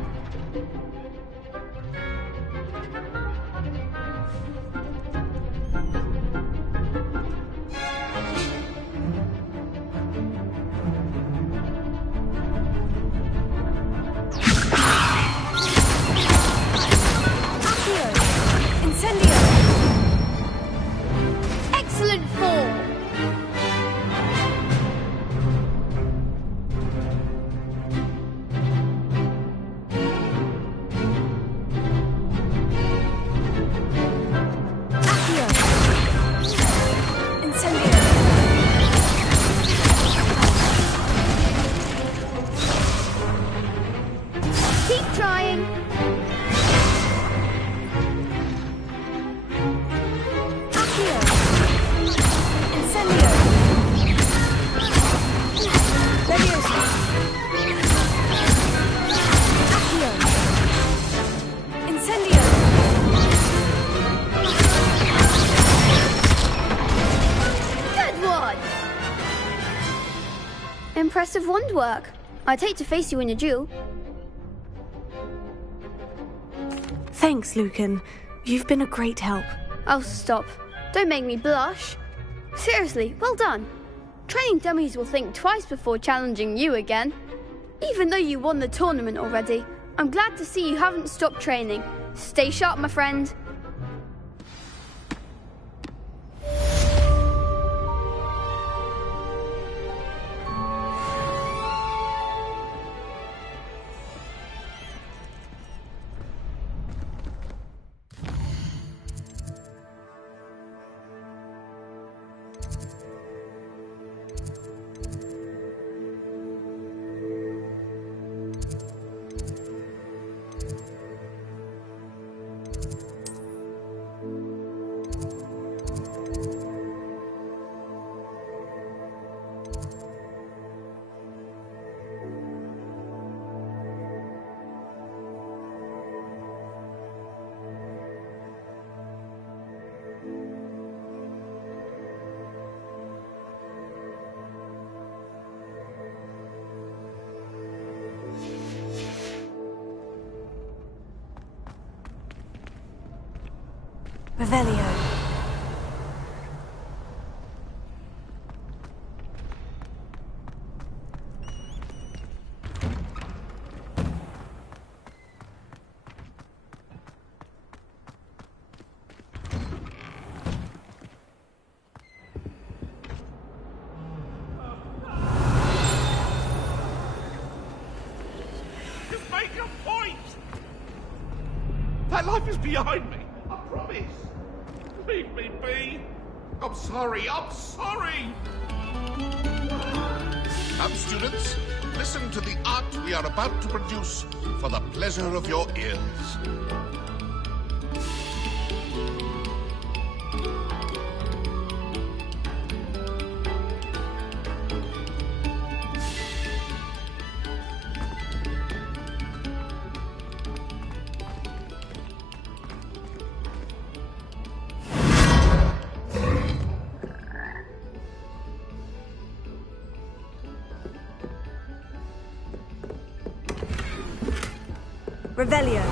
Excellent form! impressive wand work. I'd hate to face you in a duel. Thanks, Lucan. You've been a great help. Oh, stop. Don't make me blush. Seriously, well done. Training dummies will think twice before challenging you again. Even though you won the tournament already, I'm glad to see you haven't stopped training. Stay sharp, my friend. Revelio. Just make a point! That life is behind me, I promise. Leave me be. I'm sorry, I'm sorry! Come, students, listen to the art we are about to produce for the pleasure of your ears. Revelio.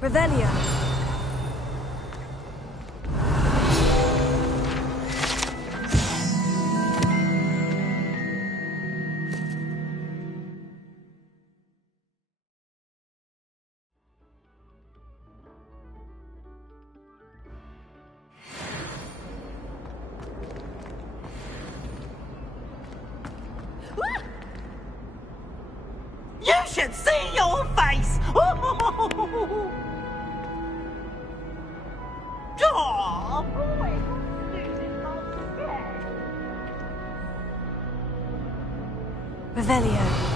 Revelio. You should see your face! Oh, Revelio.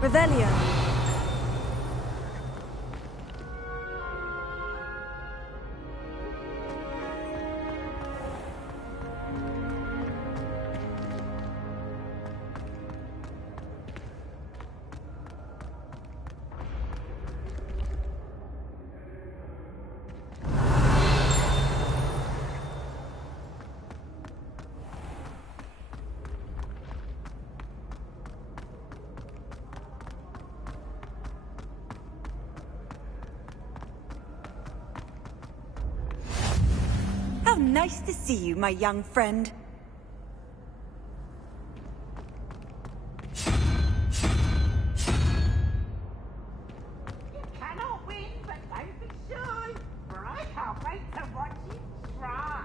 Revelio. nice to see you, my young friend. You cannot win, but don't be shy, for I can't wait to watch you try.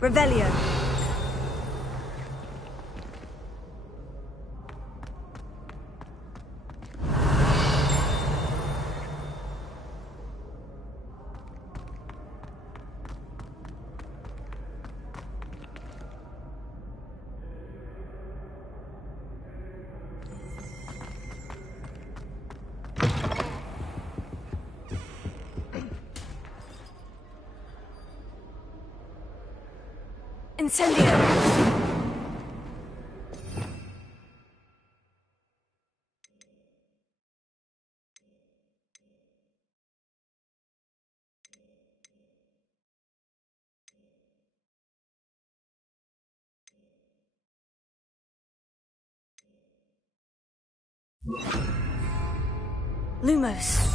Revelio. Incendio! Lumos.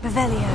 Revelio.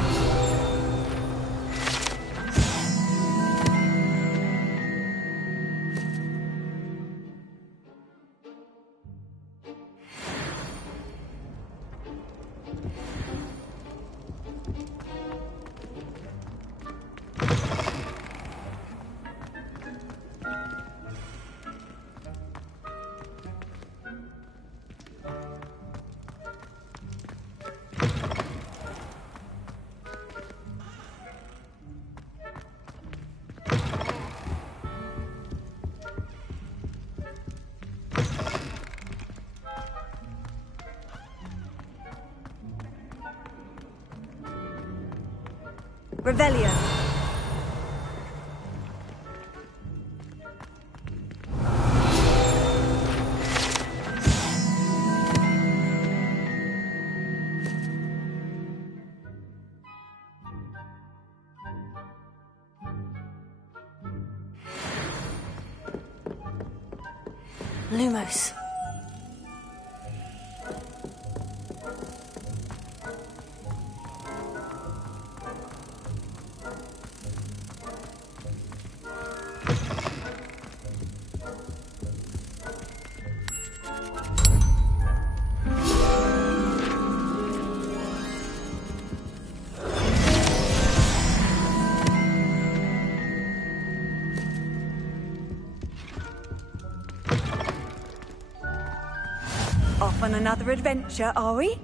Revelio. Lumos. Off on another adventure, are we?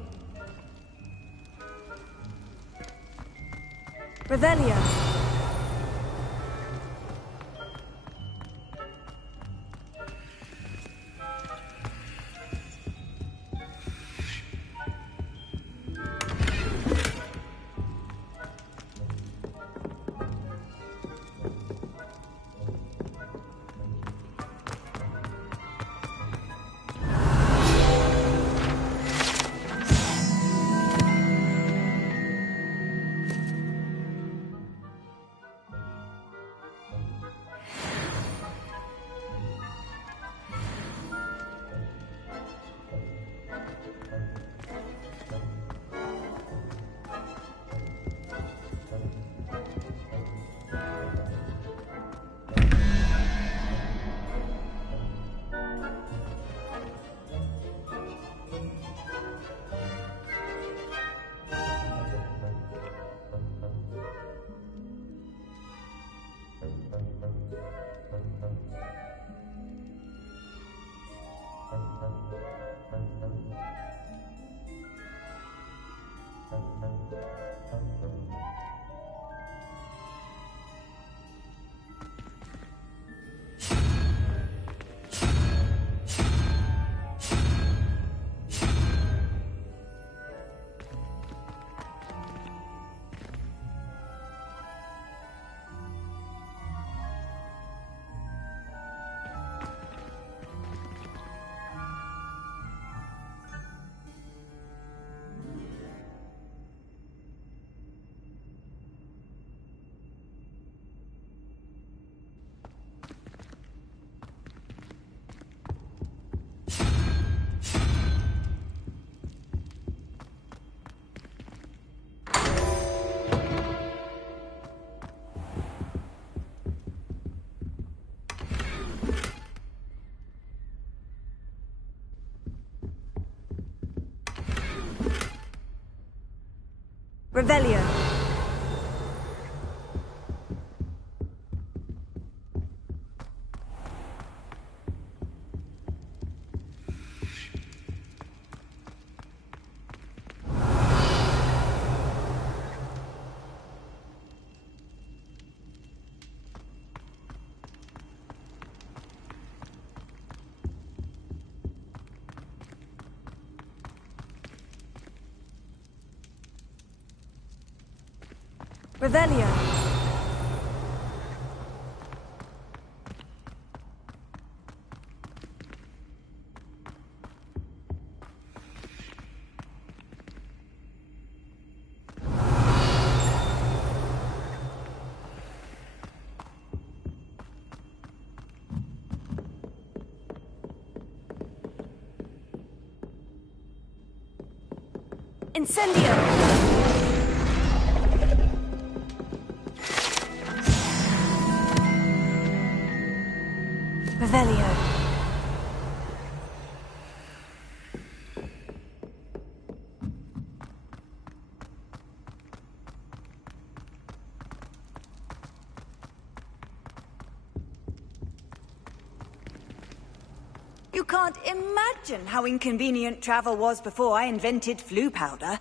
Revelio. Revelio. Revelio. Incendio. Revelio. You can't imagine how inconvenient travel was before I invented flu powder.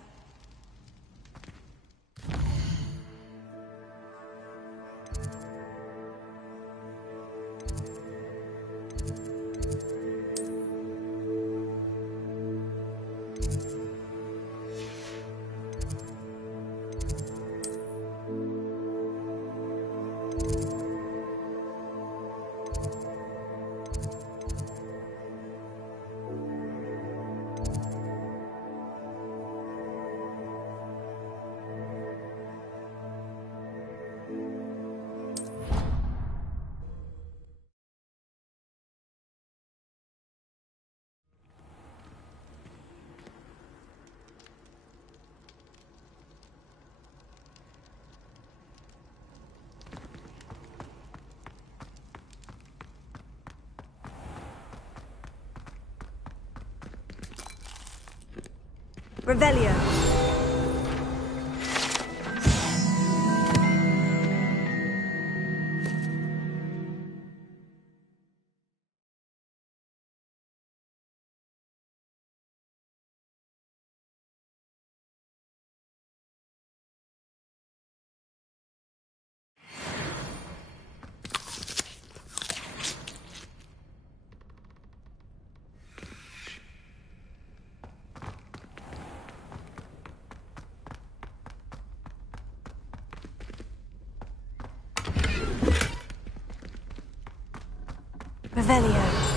Revelio. Revelio.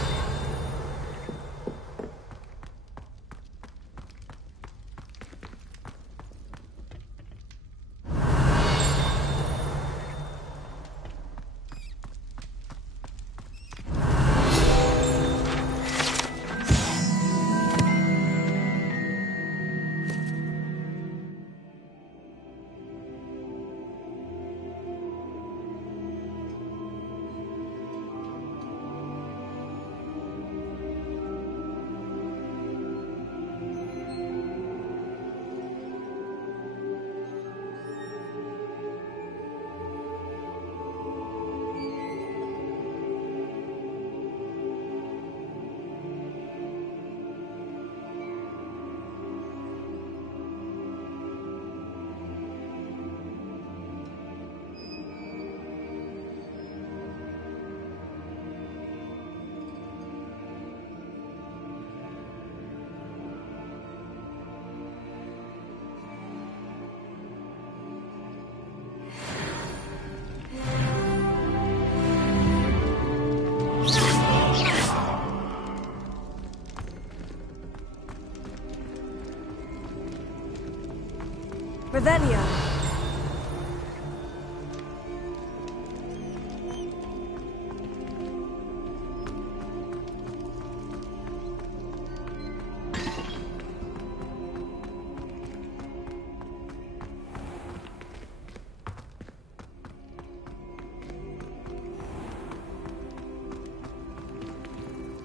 Revelio.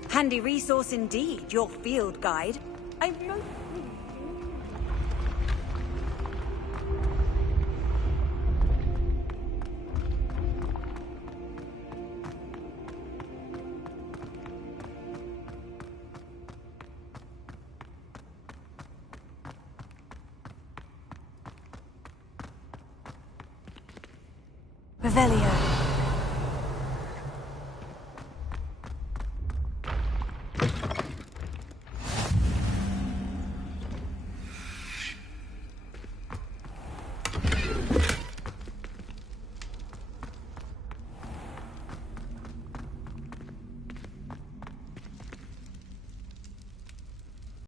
Handy resource indeed, your field guide. I'm most Revelio.